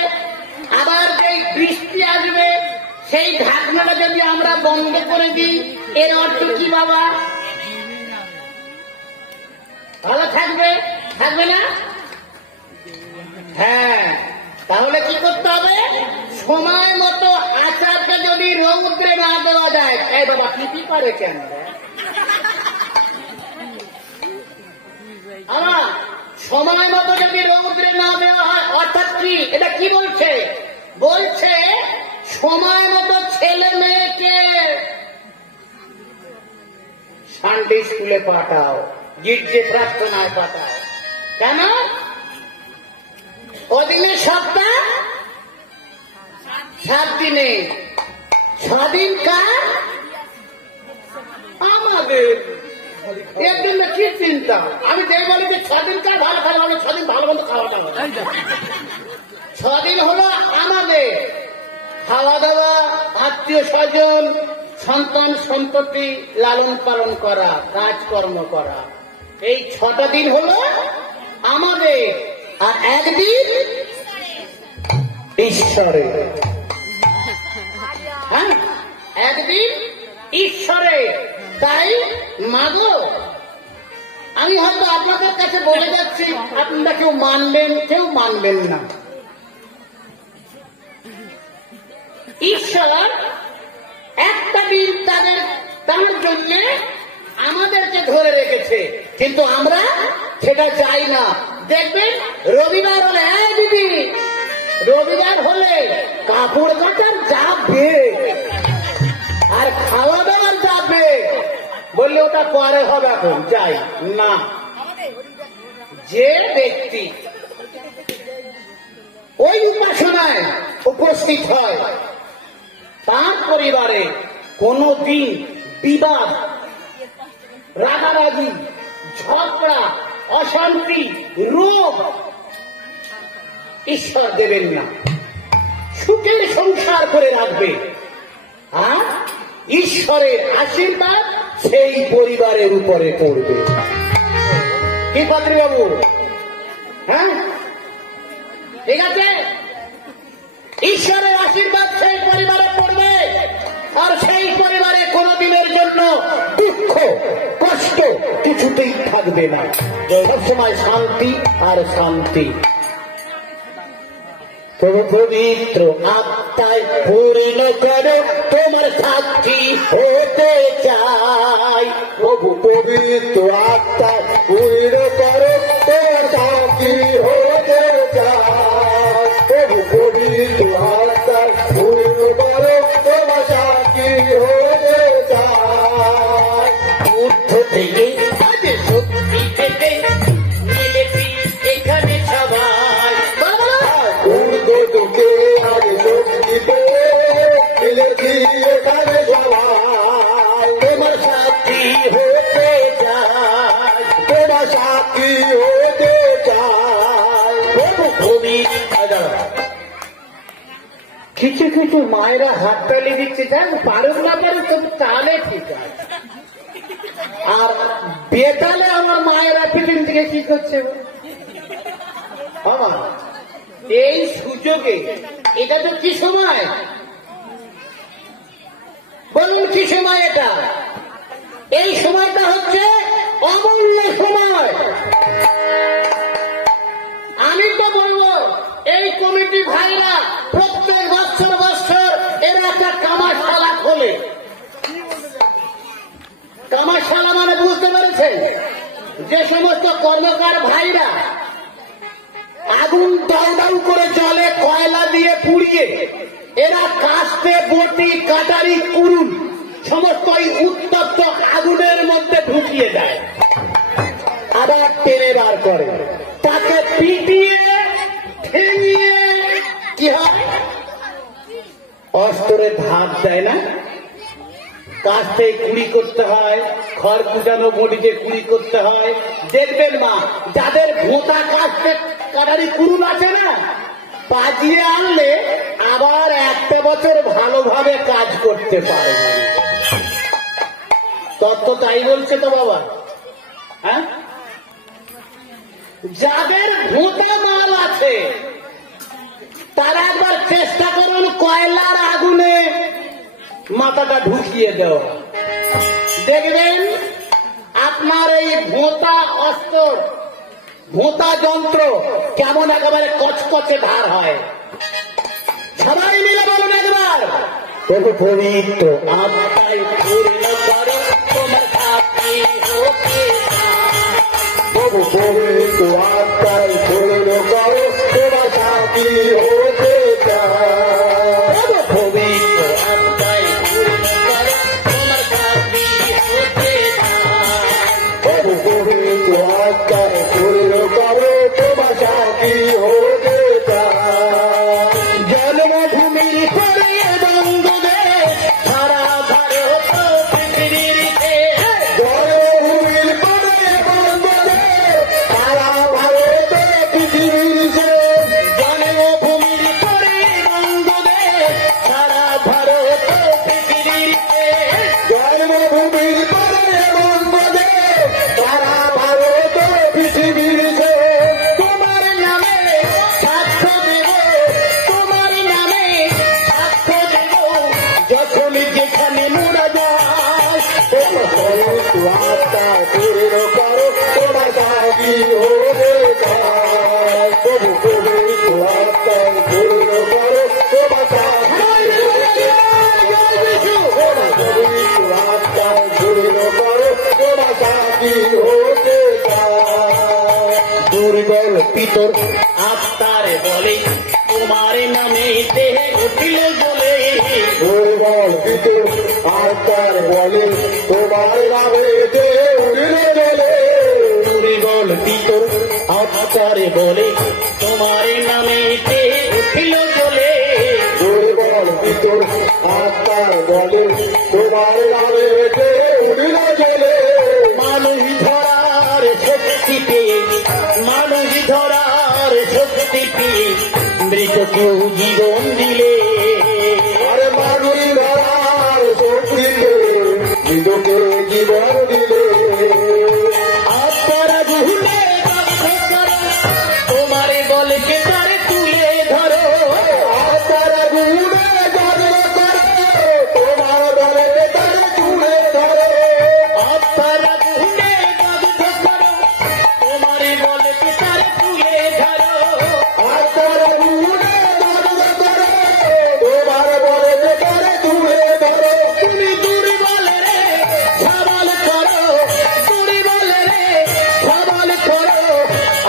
আবার যে বৃষ্টি আসবে সেই ঢাকনাটা যদি আমরা বন্ধ করে দিই, এর অর্থ কি বাবা? ভালো থাকবে, থাকবে না? হ্যাঁ, তাহলে কি করতে হবে? সময় মতো আচারটা যদি রৌদ্রে না দেওয়া যায়, এই বাবা পিপি করে কেন? সময় মতো যদি রৌদ্রে না দেওয়া হয়, অর্থাৎ কি এটা কি বলছে? বলছে সময় মতো ছেলে মেয়েকে সানডে স্কুলে পাঠাও, গির্জে প্রার্থনায় পাঠাও। কেন? ওদিনে সপ্তাহ 7 দিনে 6 দিন কার আমাদের। এর জন্য কি চিন্তা? আমি যে বলি যে 6 দিন কার ভালো খাওয়া হবে, 6 দিন ভালো মন্দ খাওয়াটা হবে। 6 দিন হলো আমাদের খাওয়া দাওয়া, আত্মীয় স্বজন, সন্তান সন্ততি লালন পালন করা, কাজকর্ম করা। এই 6টা দিন হলো আমাদের, আর একদিন ঈশ্বরে। হ্যাঁ, একদিন ঈশ্বরে। তাই মাগো আমি হয়তো আপনাদের কাছে বলে যাচ্ছি, আপনারা কেউ মানবেন কেউ মানবেন না। ঈশ্বর একটা দিন তার জন্য আমাদেরকে ধরে রেখেছে, কিন্তু আমরা সেটা চাই না। দেখবেন রবিবার হলে, হ্যাঁ দিদি, রবিবার হলে কাপড় কাটার যাবে আর খাওয়া দাওয়ার যাবে, বললে ওটা পরে হবে, এখন যাই না। যে ব্যক্তি ওই উপাসনায় উপস্থিত হয় তার পরিবারে কোনদিন বিবাদ, রাগারাগি, ঝগড়া, অশান্তি, রোগ ঈশ্বর দেবেন না। সুখের সংসার করে রাখবে, আর ঈশ্বরের আশীর্বাদ সেই পরিবারের উপরে পড়বে। কি পাত্রী বাবু? হ্যাঁ, ঠিক আছে। ঈশ্বরের আশীর্বাদ সেই পরিবারে পড়বে, আর সেই পরিবারে কোনদিনের জন্য দুঃখ কষ্ট কিছুতেই থাকবে না, সবসময় শান্তি আর শান্তি। তবু পবিত্র আত্মায় পূর্ণ করো, তোমার সাক্ষী হতে চাই। প্রভু পবিত্র আত্মায় পূর্ণ করো, তোমার সাক্ষী হতে চাই। প্রভু পবিত্র আত্মায় পূর্ণ করো, তোমার সাক্ষী হতে চাই। ঊর্ধ্ব থেকে শক্তি থেকে মিলেছি এখানে সবাই, ঊর্ধ্ব থেকে আজ শক্তি পেয়ে মিলেছি এখানে সবাই। তোমার সাক্ষী হতে চাই, তোমার সাক্ষী হতে চাই। প্রভু পবিত্র। কিছু কিছু মায়েরা হাত তালি দিচ্ছে, যান পারুক না পারুক তবু তাহলে ঠিক আছে। আর বেতালে আমার মায়েরা ফিল্ম থেকে কি করছে বাবা, এই সুযোগে? এটা তো কি সময় বলুন, কি সময় এটা? এই সময়টা হচ্ছে অমূল্য সময়। আমি তো বলবো এই কমিটি ভাইরা প্রত্যেক বছর এরা একটা কামাশালা খোলে। কামাশালা মানে বুঝতে পেরেছেন, যে সমস্ত কর্মকার ভাইরা আগুন দাউ দাউ করে জলে কয়লা দিয়ে পুড়িয়ে এরা কাস্তে, বটি, কাটারি, কুরুল সমস্ত এই উত্তপ্ত আগুনের মধ্যে ঢুকিয়ে দেয়, আবার টেনে বার করে, তাকে পিটিয়ে ঠেঙিয়ে কি হয়, অস্ত্রের ধার দেয় না, কাস্তে কুড়ি করতে হয়, খড় কুচানো বটিতে কুড়ি করতে হয়। দেখবেন মা, যাদের ভোঁতা কাস্তে কাটারি কুরুল আছে না, পাজিয়ে আনলে আবার একটা বছর ভালোভাবে কাজ করতে পারে। তত্ত্ব তাই বলছে তো বাবা। হ্যাঁ, যাদের ভোঁতা মাল আছে তারা একবার চেষ্টা করুন কয়লার আগুনে মাথাটা ঢুকিয়ে দেওয়া, দেখবেন আপনার এই ভোঁতা অস্ত্র, ভোঁতা যন্ত্র কেমন একেবারে কচকচে ধার হয়। সবাই মিলে বলুন একবার, প্রভু পবিত্র আত্মায় পূর্ণ করো, তোমার সাক্ষী হতে চাই। প্রভু পবিত্র আত্মায় পূর্ণ করো, তোমার সাক্ষী হতে চাই। প্রভু পবিত্র আত্মায় পূর্ণ করো, তোমার সাক্ষী হতে চাই। প্রভু পবিত্র আত্মায় পূর্ণ করো, তোমার সাক্ষী হতে চাই। জন্মভূমির পরে বন্ধুদে সারা ভারত পৃথিবীতে, জন্মভূমির পরে বন্ধুদে সারা ভারত পৃথিবীতে, জন্মভূমি দুর্বল পিতর আত্মার বলে তোমার নামে দেহে উঠিল বলে দুর্বল পিতর আত্মার বলে তোমার নামে দেহে উঠিল বলে দুর্বল পিতর আত্মার বলে তোমার নামে দেহে উঠিল বলে দুর্বল পিতর আত্মার বলে তোমার নামে দেহে উঠিল বলে মানুষ ধরার শক্তি পেয়ে মানুষ ধরার শক্তি পেয়ে মৃত কেউ জীবন দিলে আরে মানুষ ধরার শক্তি পেয়ে মৃত কেউ জীবন দিলে আপনারা ভুলে তোমার বলকে তারে তুলে ধরো আপনারা ভুলে তোমার বলকে তারে তুলে ধরো আপনারা ভুলে তোমার বলকে তারে তুলে ধরো আপনারা ভুলে তোমার বলকে তারে তুলে ধরো তুমি দুর্বল রে সবল করো দুর্বল রে সবল করো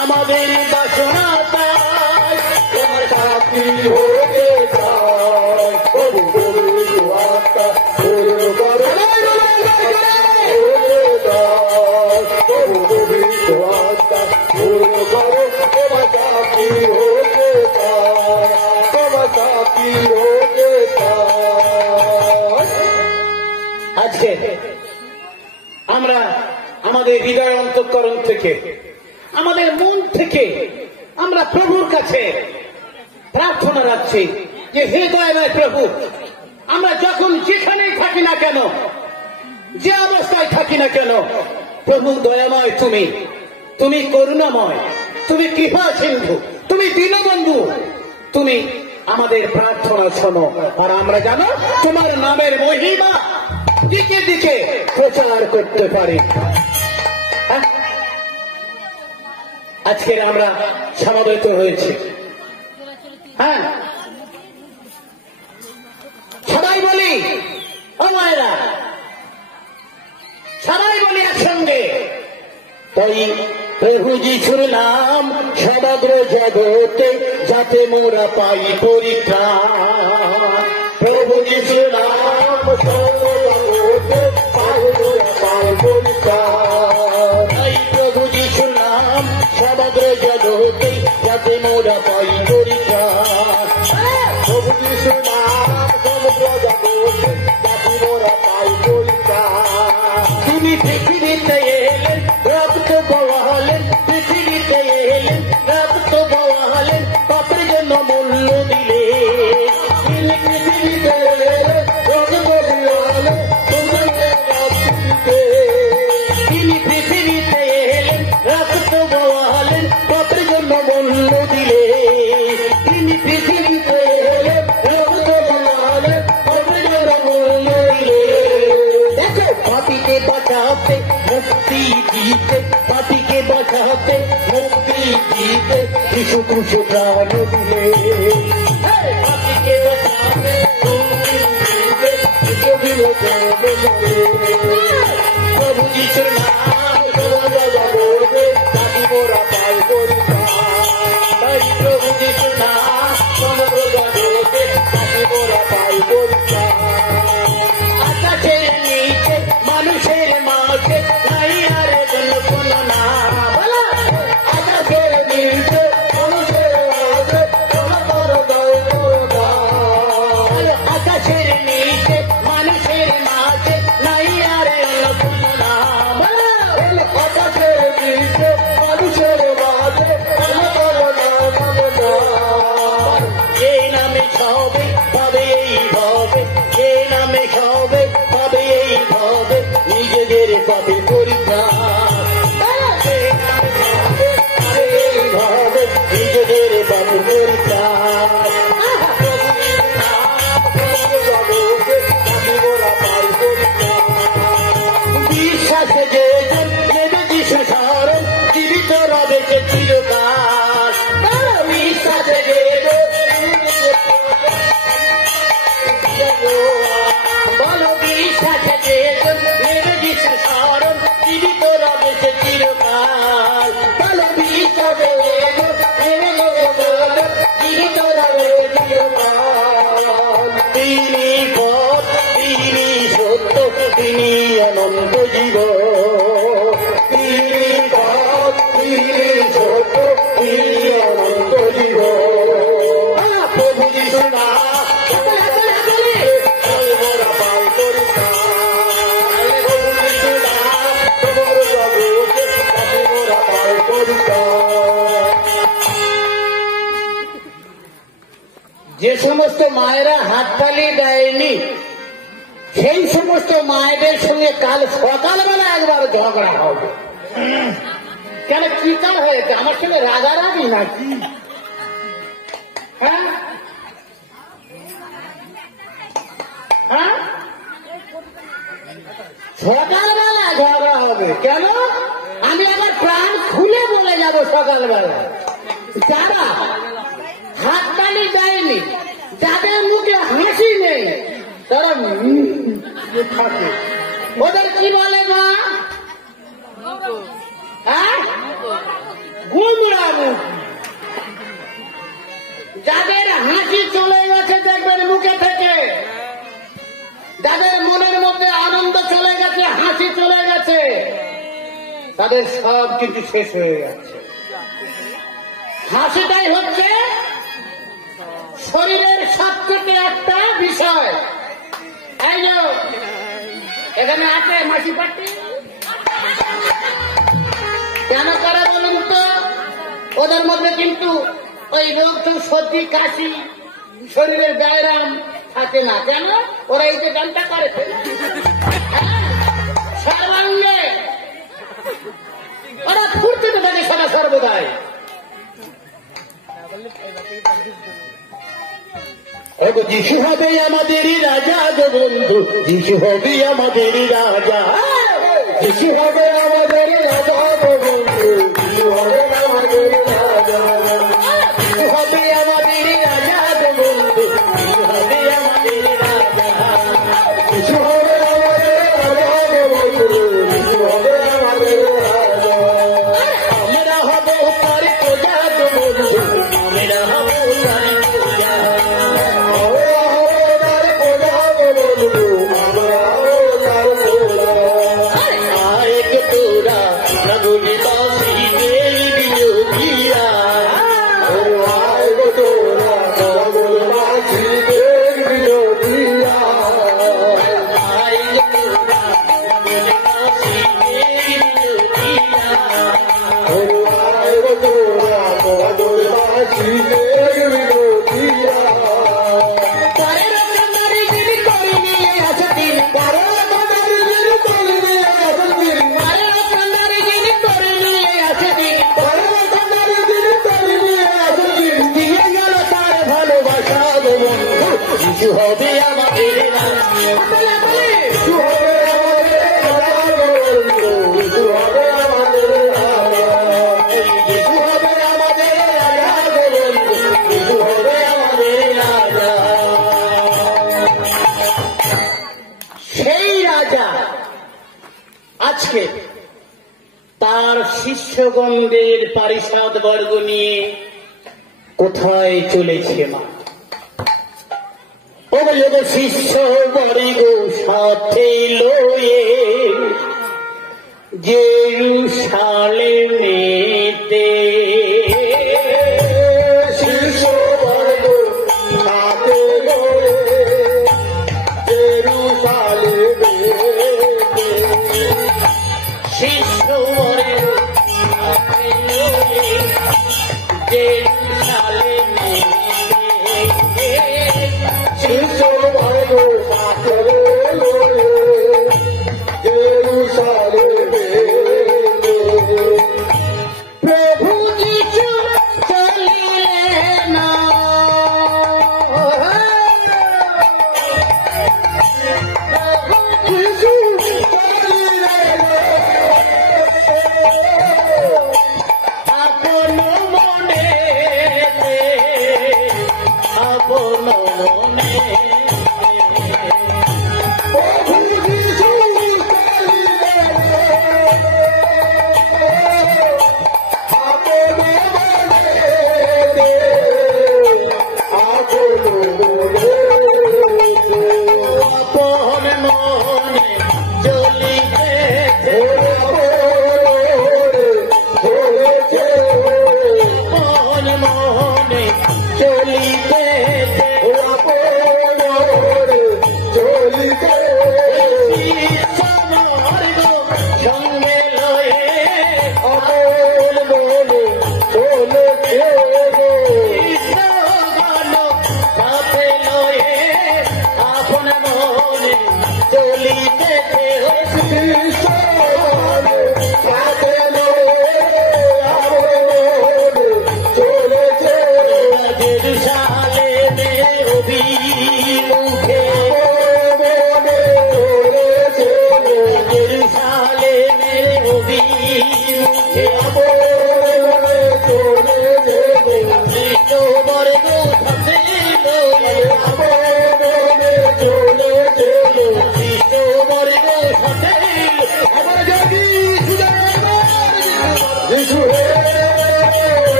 আমাদের বাসনা তাই তোমার সাথী হতে চাই প্রভু পবিত্র আত্মা পূর্ণ করো প্রভু পবিত্র আত্মা পূর্ণ করো তোমার সাথী হতে চাই তোমার সাথী হতে চাই আজকে আমরা আমাদের হৃদয় অন্তঃকরণ থেকে আমাদের মন থেকে আমরা প্রভুর কাছে প্রার্থনা রাখছি যে হে দয়াময় প্রভু আমরা যখন যেখানেই থাকি না কেন যে অবস্থায় থাকি না কেন প্রভু দয়াময় তুমি তুমি করুণাময় তুমি কৃপা সিন্ধু তুমি দীনবন্ধু তুমি আমাদের প্রার্থনা শোনো আর আমরা জানো তোমার নামের মহিমা দিকে দিকে প্রচার করতে পারি আজকের আমরা সমাবেত হয়েছি হ্যাঁ সবাই বলি ও মায়েরা সবাই বলি একসঙ্গে তাই প্রভু যিশুর নাম সমগ্র জগতে যাতে মোরা পাই পরিত্রাণ প্রভু যিশুর নাম সমগ্র জগতে পাই পরিত্রাণ তাই প্রভু যিশুর নাম সমগ্র জগতে যাতে মোরা পাই পরিত্রাণ প্রভু যিশুর নাম সমগ্র জগতে যাতে মোরা পাই পরিত্রাণ তিনি পৃথিবীতে এলেন রক্ত বওয়ালেন পৃথিবীতে এলেন রক্ত বওয়ালেন পাপের জন্য মূল্য দিলে তিনি পৃথিবীতে এলেন রক্ত বওয়ালেন তিনি পৃথিবীতে এলেন রক্ত বওয়ালেন পাপের জন্য মূল্য দিলে তিনি পৃথিবীতে এলেন রক্ত বওয়ালেন পাপের জন্য মূল্য দিলে দেখো পাপীকে বাঁচাতে মুক্তি দিতে পাপীকে বাঁচাতে মুক্তি দিতে যিশু ক্রুশে প্রাণ দিলে পাপীকে বাঁচাতে মুক্তি দিতে যিশু দিলে প্রভু যিশুর নাম সমগ্র জগতে যাতে মোরা পাই পরিত্রাণ তাই প্রভু যিশুর নাম সমগ্র জগতে যাতে মোরা পাই পরিত্রাণ আকাশের নিচে মানুষের মাঝে নাই আর কোন নাম আকাশের নিচে মানুষের মাঝে আকাশের নিচে মানুষের মাঝে নাই আর কোন নাম আকাশের নিচে মানুষের মাঝে যে সমস্ত মায়েরা হাততালি দেয়নি সেই সমস্ত মায়েদের সঙ্গে কাল সকালবেলা একবার ঝগড়া হবে। কেন কি কার হয়েছে? আমার সঙ্গে রাগারাগি নাকি? হ্যাঁ হ্যাঁ, সকালবেলা ঝগড়া হবে কেন? আমি আবার প্রাণ খুলে বলে যাব সকালবেলা, যারা হাততালি দেয়নি, যাদের মুখে হাসি নেই, তারা থাকে, ওদের কি বলে মা? হ্যাঁ, গুমরা মুখ। যাদের হাসি চলে গেছে দেখবেন মুখে থেকে, যাদের মনের মধ্যে আনন্দ চলে গেছে, হাসি চলে গেছে, তাদের সব কিছু শেষ হয়ে যাচ্ছে। হাসিটাই হচ্ছে শরীরের সবথেকে একটা বিষয়। এই যে এখানে আছে মাসি পাটি, কেন করে বলুন তো? ওদের মধ্যে কিন্তু ওই রোগ সর্দি কাশি শরীরের ব্যায়াম থাকে না। কেন? ওরা এই যে গানটা করে সর্বাঙ্গে ওরা ফুর্তিতে থাকে সদা সর্বদাই। যিশু হবে আমাদেরই রাজা গো বন্ধু, যিশু হবে আমাদেরই রাজা, যিশু হবে আমাদের রাজা গো বন্ধু, যিশু হবে আমাদের রাজা, যিশু হবে আমাদেরই রাজা গো বন্ধু, যিশু হবে আমাদের রাজা, যিশু হবে আমাদের রাজা গো বন্ধু, যিশু হবে আমাদের রাজা। আমরা হব তার প্রজা গো বন্ধু, আমরা হব তার প্রজা, যিশু হবে আমাদের রাজা, যিশু হবে আমাদের রাজা, যিশু হবে আমাদের রাজা, যিশু হবে আমাদের রাজা। সেই রাজা আজকে তার শিষ্যগণদের পারিষদ বর্গ নিয়ে কোথায় চলেছে মা? শিষ্য বর্গ সাথে লয়ে জেরুসালেমেতে, শিষ্য বর্গ সাথে লয়ে জেরুসালেমেতে, শিষ্য বর্গ সাথে লয়ে জেরুসালেমেতে, শিষ্য বর্গ সাথে লয়ে জেরুসালেমেতে, প্রভু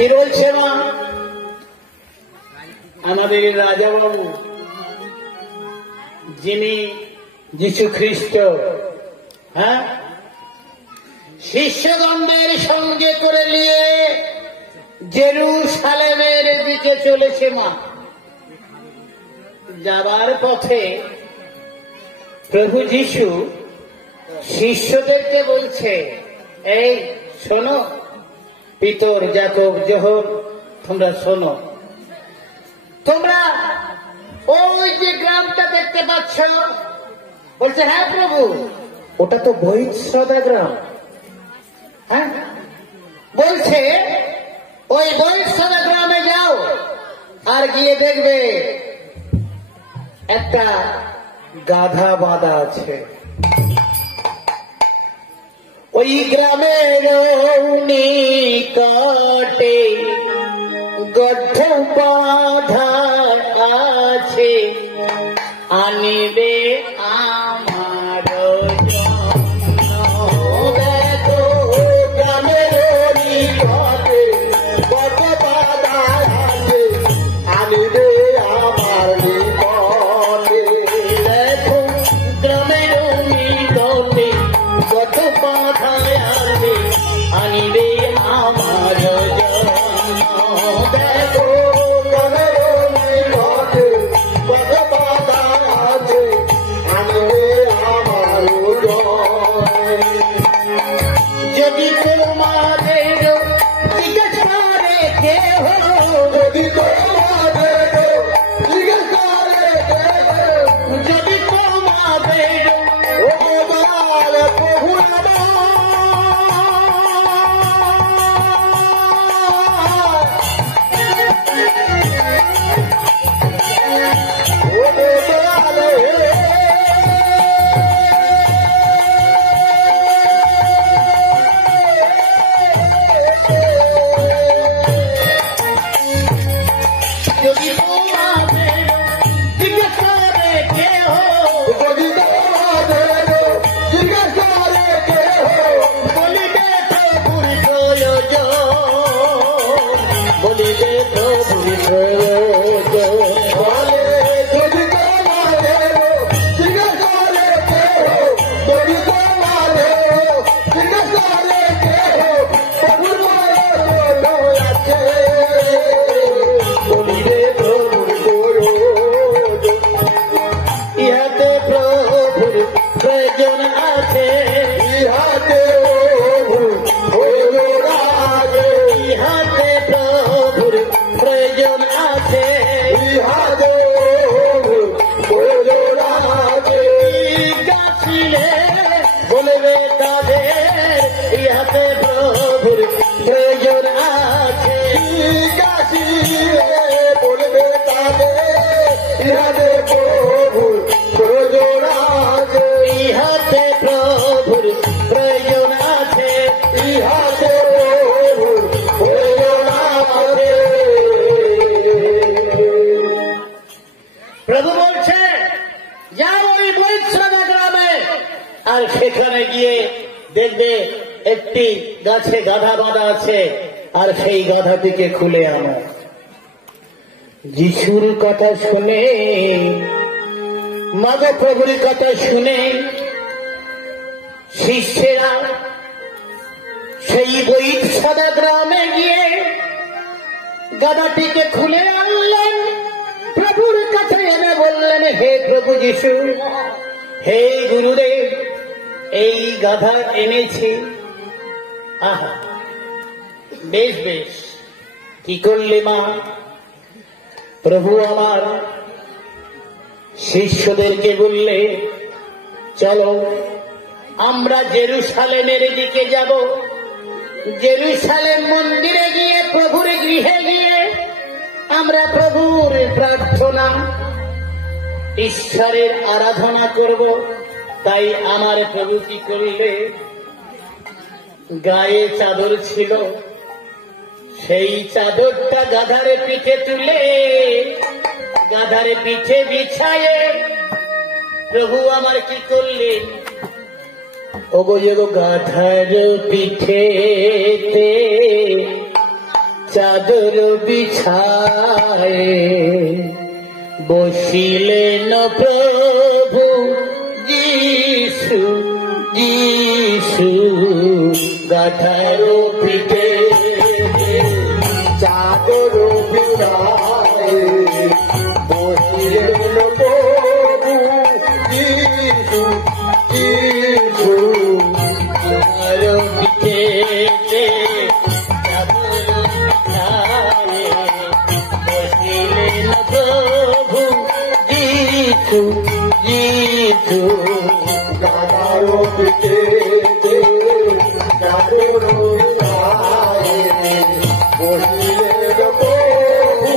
কি বলছে মা? আমাদের রাজাবাবু যিনি যীশু খ্রিস্ট, হ্যাঁ, শিষ্যগণদের সঙ্গে করে নিয়ে জেরুসালেমের দিকে চলেছে মা। যাবার পথে প্রভু যীশু শিষ্যদেরকে বলছে, এই শোনো, পিতর, যাকব, যোহন, তোমরা শোনো, তোমরা ওই যে গ্রামটা দেখতে পাচ্ছ? বলছে, হ্যাঁ প্রভু, ওটা তো বহিঃসদা গ্রাম। হ্যাঁ, বলছে ওই বহিঃসদা গ্রামে যাও, আর গিয়ে দেখবে একটা গাধা বাঁধা আছে। ওই গ্রামের নিকটে গর্ভ বাঁধা আছে, আনিবে আমার জন্য। দেখো গ্রামের নিকটে গর্ভ বাঁধা আছে, আনিবে আমার নিকটে। দেখো গ্রামের নিকটে গর্ভ বাঁধা আছে, আনিবে আমার জন্য। দেখো গ্রামের নিকটে গর্ভ বাঁধা আছে, আনিবে আমার জন্য। যদি তোমাদের জিজ্ঞেস করে কেহ, যদি তোমাদের জিজ্ঞেস করে কেহ, যদি তোমাদের আমার প্রভু যদি তোমাদের জিজ্ঞেস করে কেহ, যদি তোমাদের জিজ্ঞেস করে কেহ, বলিবে প্রভুর প্রয়োজন, বলিবে প্রভুর প্রয়োজন। যদি তোমাদের জিজ্ঞেস করে কেহ, যদি তোমাদের জিজ্ঞেস করে কেহ, প্রভুর প্রয়োজন আছে, বলিবে প্রভুর প্রয়োজন। ইহাতে প্রভুর প্রয়োজন আছে, ইহাতে প্রভুর প্রয়োজন আছে, ইহাতে প্রভুর প্রয়োজন আছে, ইহাতে প্রভুর প্রয়োজন আছে। গাছিলে বলবে তাদের, ইহাতে প্রভুর প্রয়োজন আছে। গাছিলে বলবে তাদের, ইহাতে প্রভুর প্রয়োজন আছে, ইহাতে প্রভুর প্রয়োজন আছে, ইহাতে প্রভুর প্রয়োজন আছে। প্রভু বলছে, যাও ওই বৈষ্ণব গ্রামে, আর সেখানে গিয়ে দেখবে একটি গাছে গাধা বাঁধা আছে, আর সেই গাধাটিকে খুলে আনো। যিশুর কথা শুনে, মাগ প্রভুর কথা শুনে শিষ্যেরা সেই বৈষ্ণব গ্রামে গিয়ে গাধাটিকে খুলে আনলেন, প্রভুর কাছে এনে বললেন, হে প্রভু যিশু, হে গুরুদেব, এই গাধা এনেছি। আহা, বেশ বেশ, কি করলে মা? প্রভু আমার শিষ্যদেরকে বললে, চলো আমরা জেরুসালেমের দিকে যাব, জেরুসালেম মন্দিরে গিয়ে প্রভুর গৃহে গিয়ে আমরা প্রভুর প্রার্থনা, ঈশ্বরের আরাধনা করব। তাই আমার প্রভু কি করলে, গায়ে চাদর ছিল, সেই চাদরটা গাধার পিঠে তুলে, গাধার পিঠে বিছায়ে প্রভু আমার কি করলেন, ওগো গাধার পিঠেতে চাদর বিছায়ে বসিলেন প্রভু যিশু যিশু গাধার পিঠে চাদর বিছায়ে বসিলেন প্রভু যিশু যিশু গাধার পিঠে যিশু গাধার পিঠে চাদর বিছায়ে বসিলেন প্রভু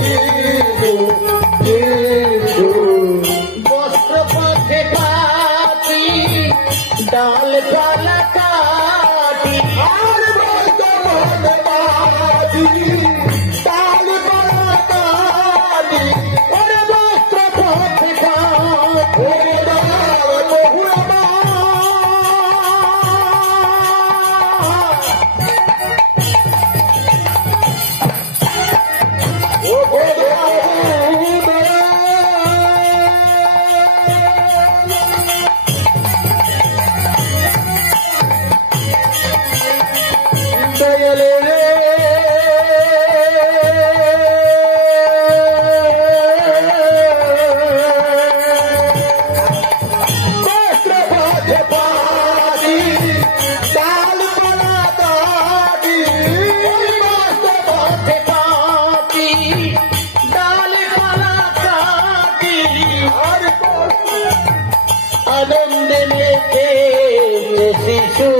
যিশু যিশু বস্ত্র পথে পাপি ডাল পালা কাটি আর বস্ত্র পথে পাপি ডাল পালা কাটি ওরে বস্ত্র পথে পাপি আনন্দে মেতে শিশু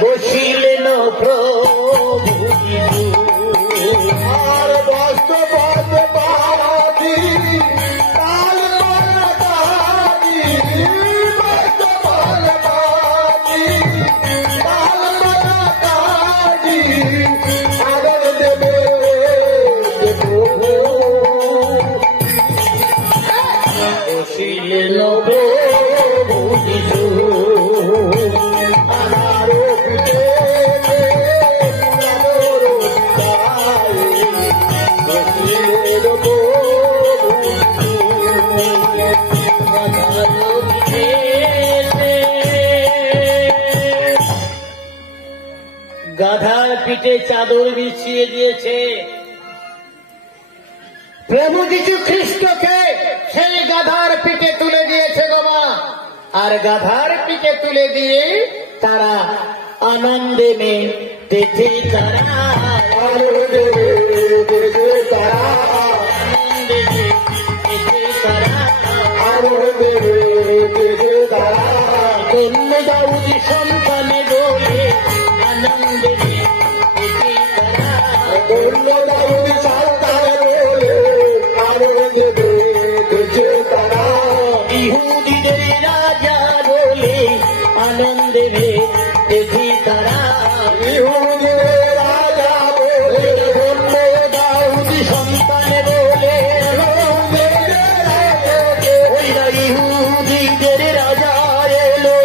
বসিলেন প্রভু আর বস্ত্র পথে পাপি ডাল পালা কাটি বস্ত্র পথে পাপি ডাল পালা কাটি আনন্দে মেতে প্রভু বসিলেন প্রভু যিশু আমার পিঠে চাদর বিছায়ে বসিলেন প্রভু যিশু গাধার পিঠে গাধার পিঠে চাদর বিছিয়ে দিয়েছে প্রভু যীশু খ্রিস্টকে সেই গাধার পিঠে তুলে দিয়েছে বাবা আর গাধার পিঠে তুলে দিয়ে তারা আনন্দে মেতেছে তারা আনন্দে মেতেছে তারা আনন্দে মেতেছে তারা আনন্দে মেতেছে তারা ধন্য দাউদ সন্তানে বলে আনন্দে মেতেছে তারা ধন্য দাউদ সন্তানে বলে আনন্দে মেতেছে তারা ইহুদিদের রাজা বলে আনন্দে মেতেছে তারা ইহুদিদের রাজা বলে ধন্য দাউদ সন্তানে বলে ওইরা ইহুদিদের রাজা এলো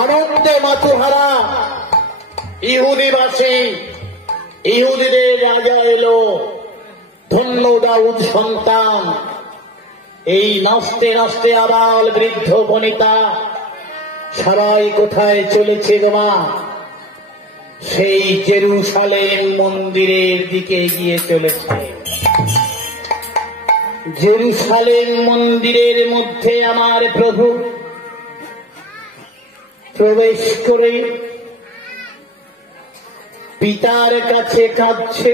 আনন্দে মাতুহারা ইহুদিবাসী ইহুদিদের রাজা এলো ধন্য দাউদ সন্তান এই নাচতে নাচতে আবাল বৃদ্ধ বনিতা সবাই কোথায় চলেছে গোমা সেই জেরুসালেম মন্দিরের দিকে এগিয়ে চলেছে জেরুসালেম মন্দিরের মধ্যে আমার প্রভু প্রবেশ করে পিতার কাছে কাঁদছে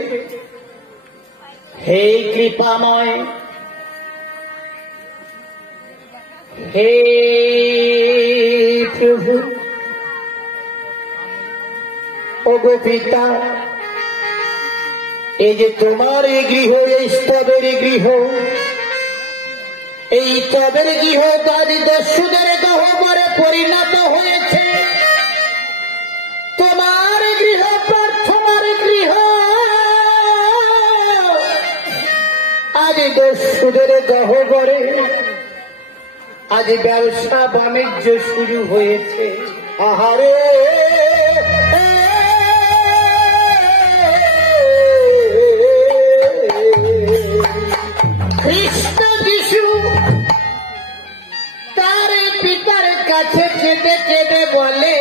হে কৃপাময় হে প্রভু ওগো পিতা এই যে তোমার এই গৃহ এই স্তবের গৃহ এই স্তবের গৃহ দাদি দস্যুদের গহ্বরে পরিণত হয়েছে দস্যুদের গহ্বরে আজ ব্যবসা বাণিজ্য শুরু হয়েছে। আহারে কৃষ্ণ যিশু তার পিতার কাছে কেঁদে কেঁদে বলে,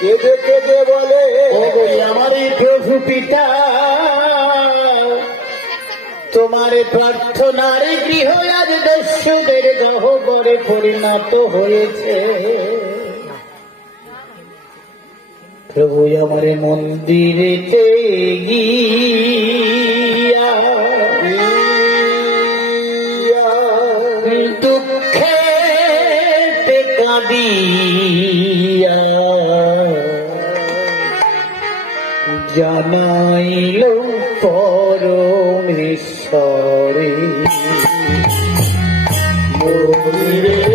কেঁদে কেঁদে বলে, ওগো আমার প্রভু পিতা, তোমার প্রার্থনার গৃহ আজ দস্যুদের গহ্বরে পরিণত হয়েছে। প্রভু আমার মন্দিরেতে গিয়া দুঃখে কাঁদিয়া জানাইল পরমেশ্বরে মন্দিরে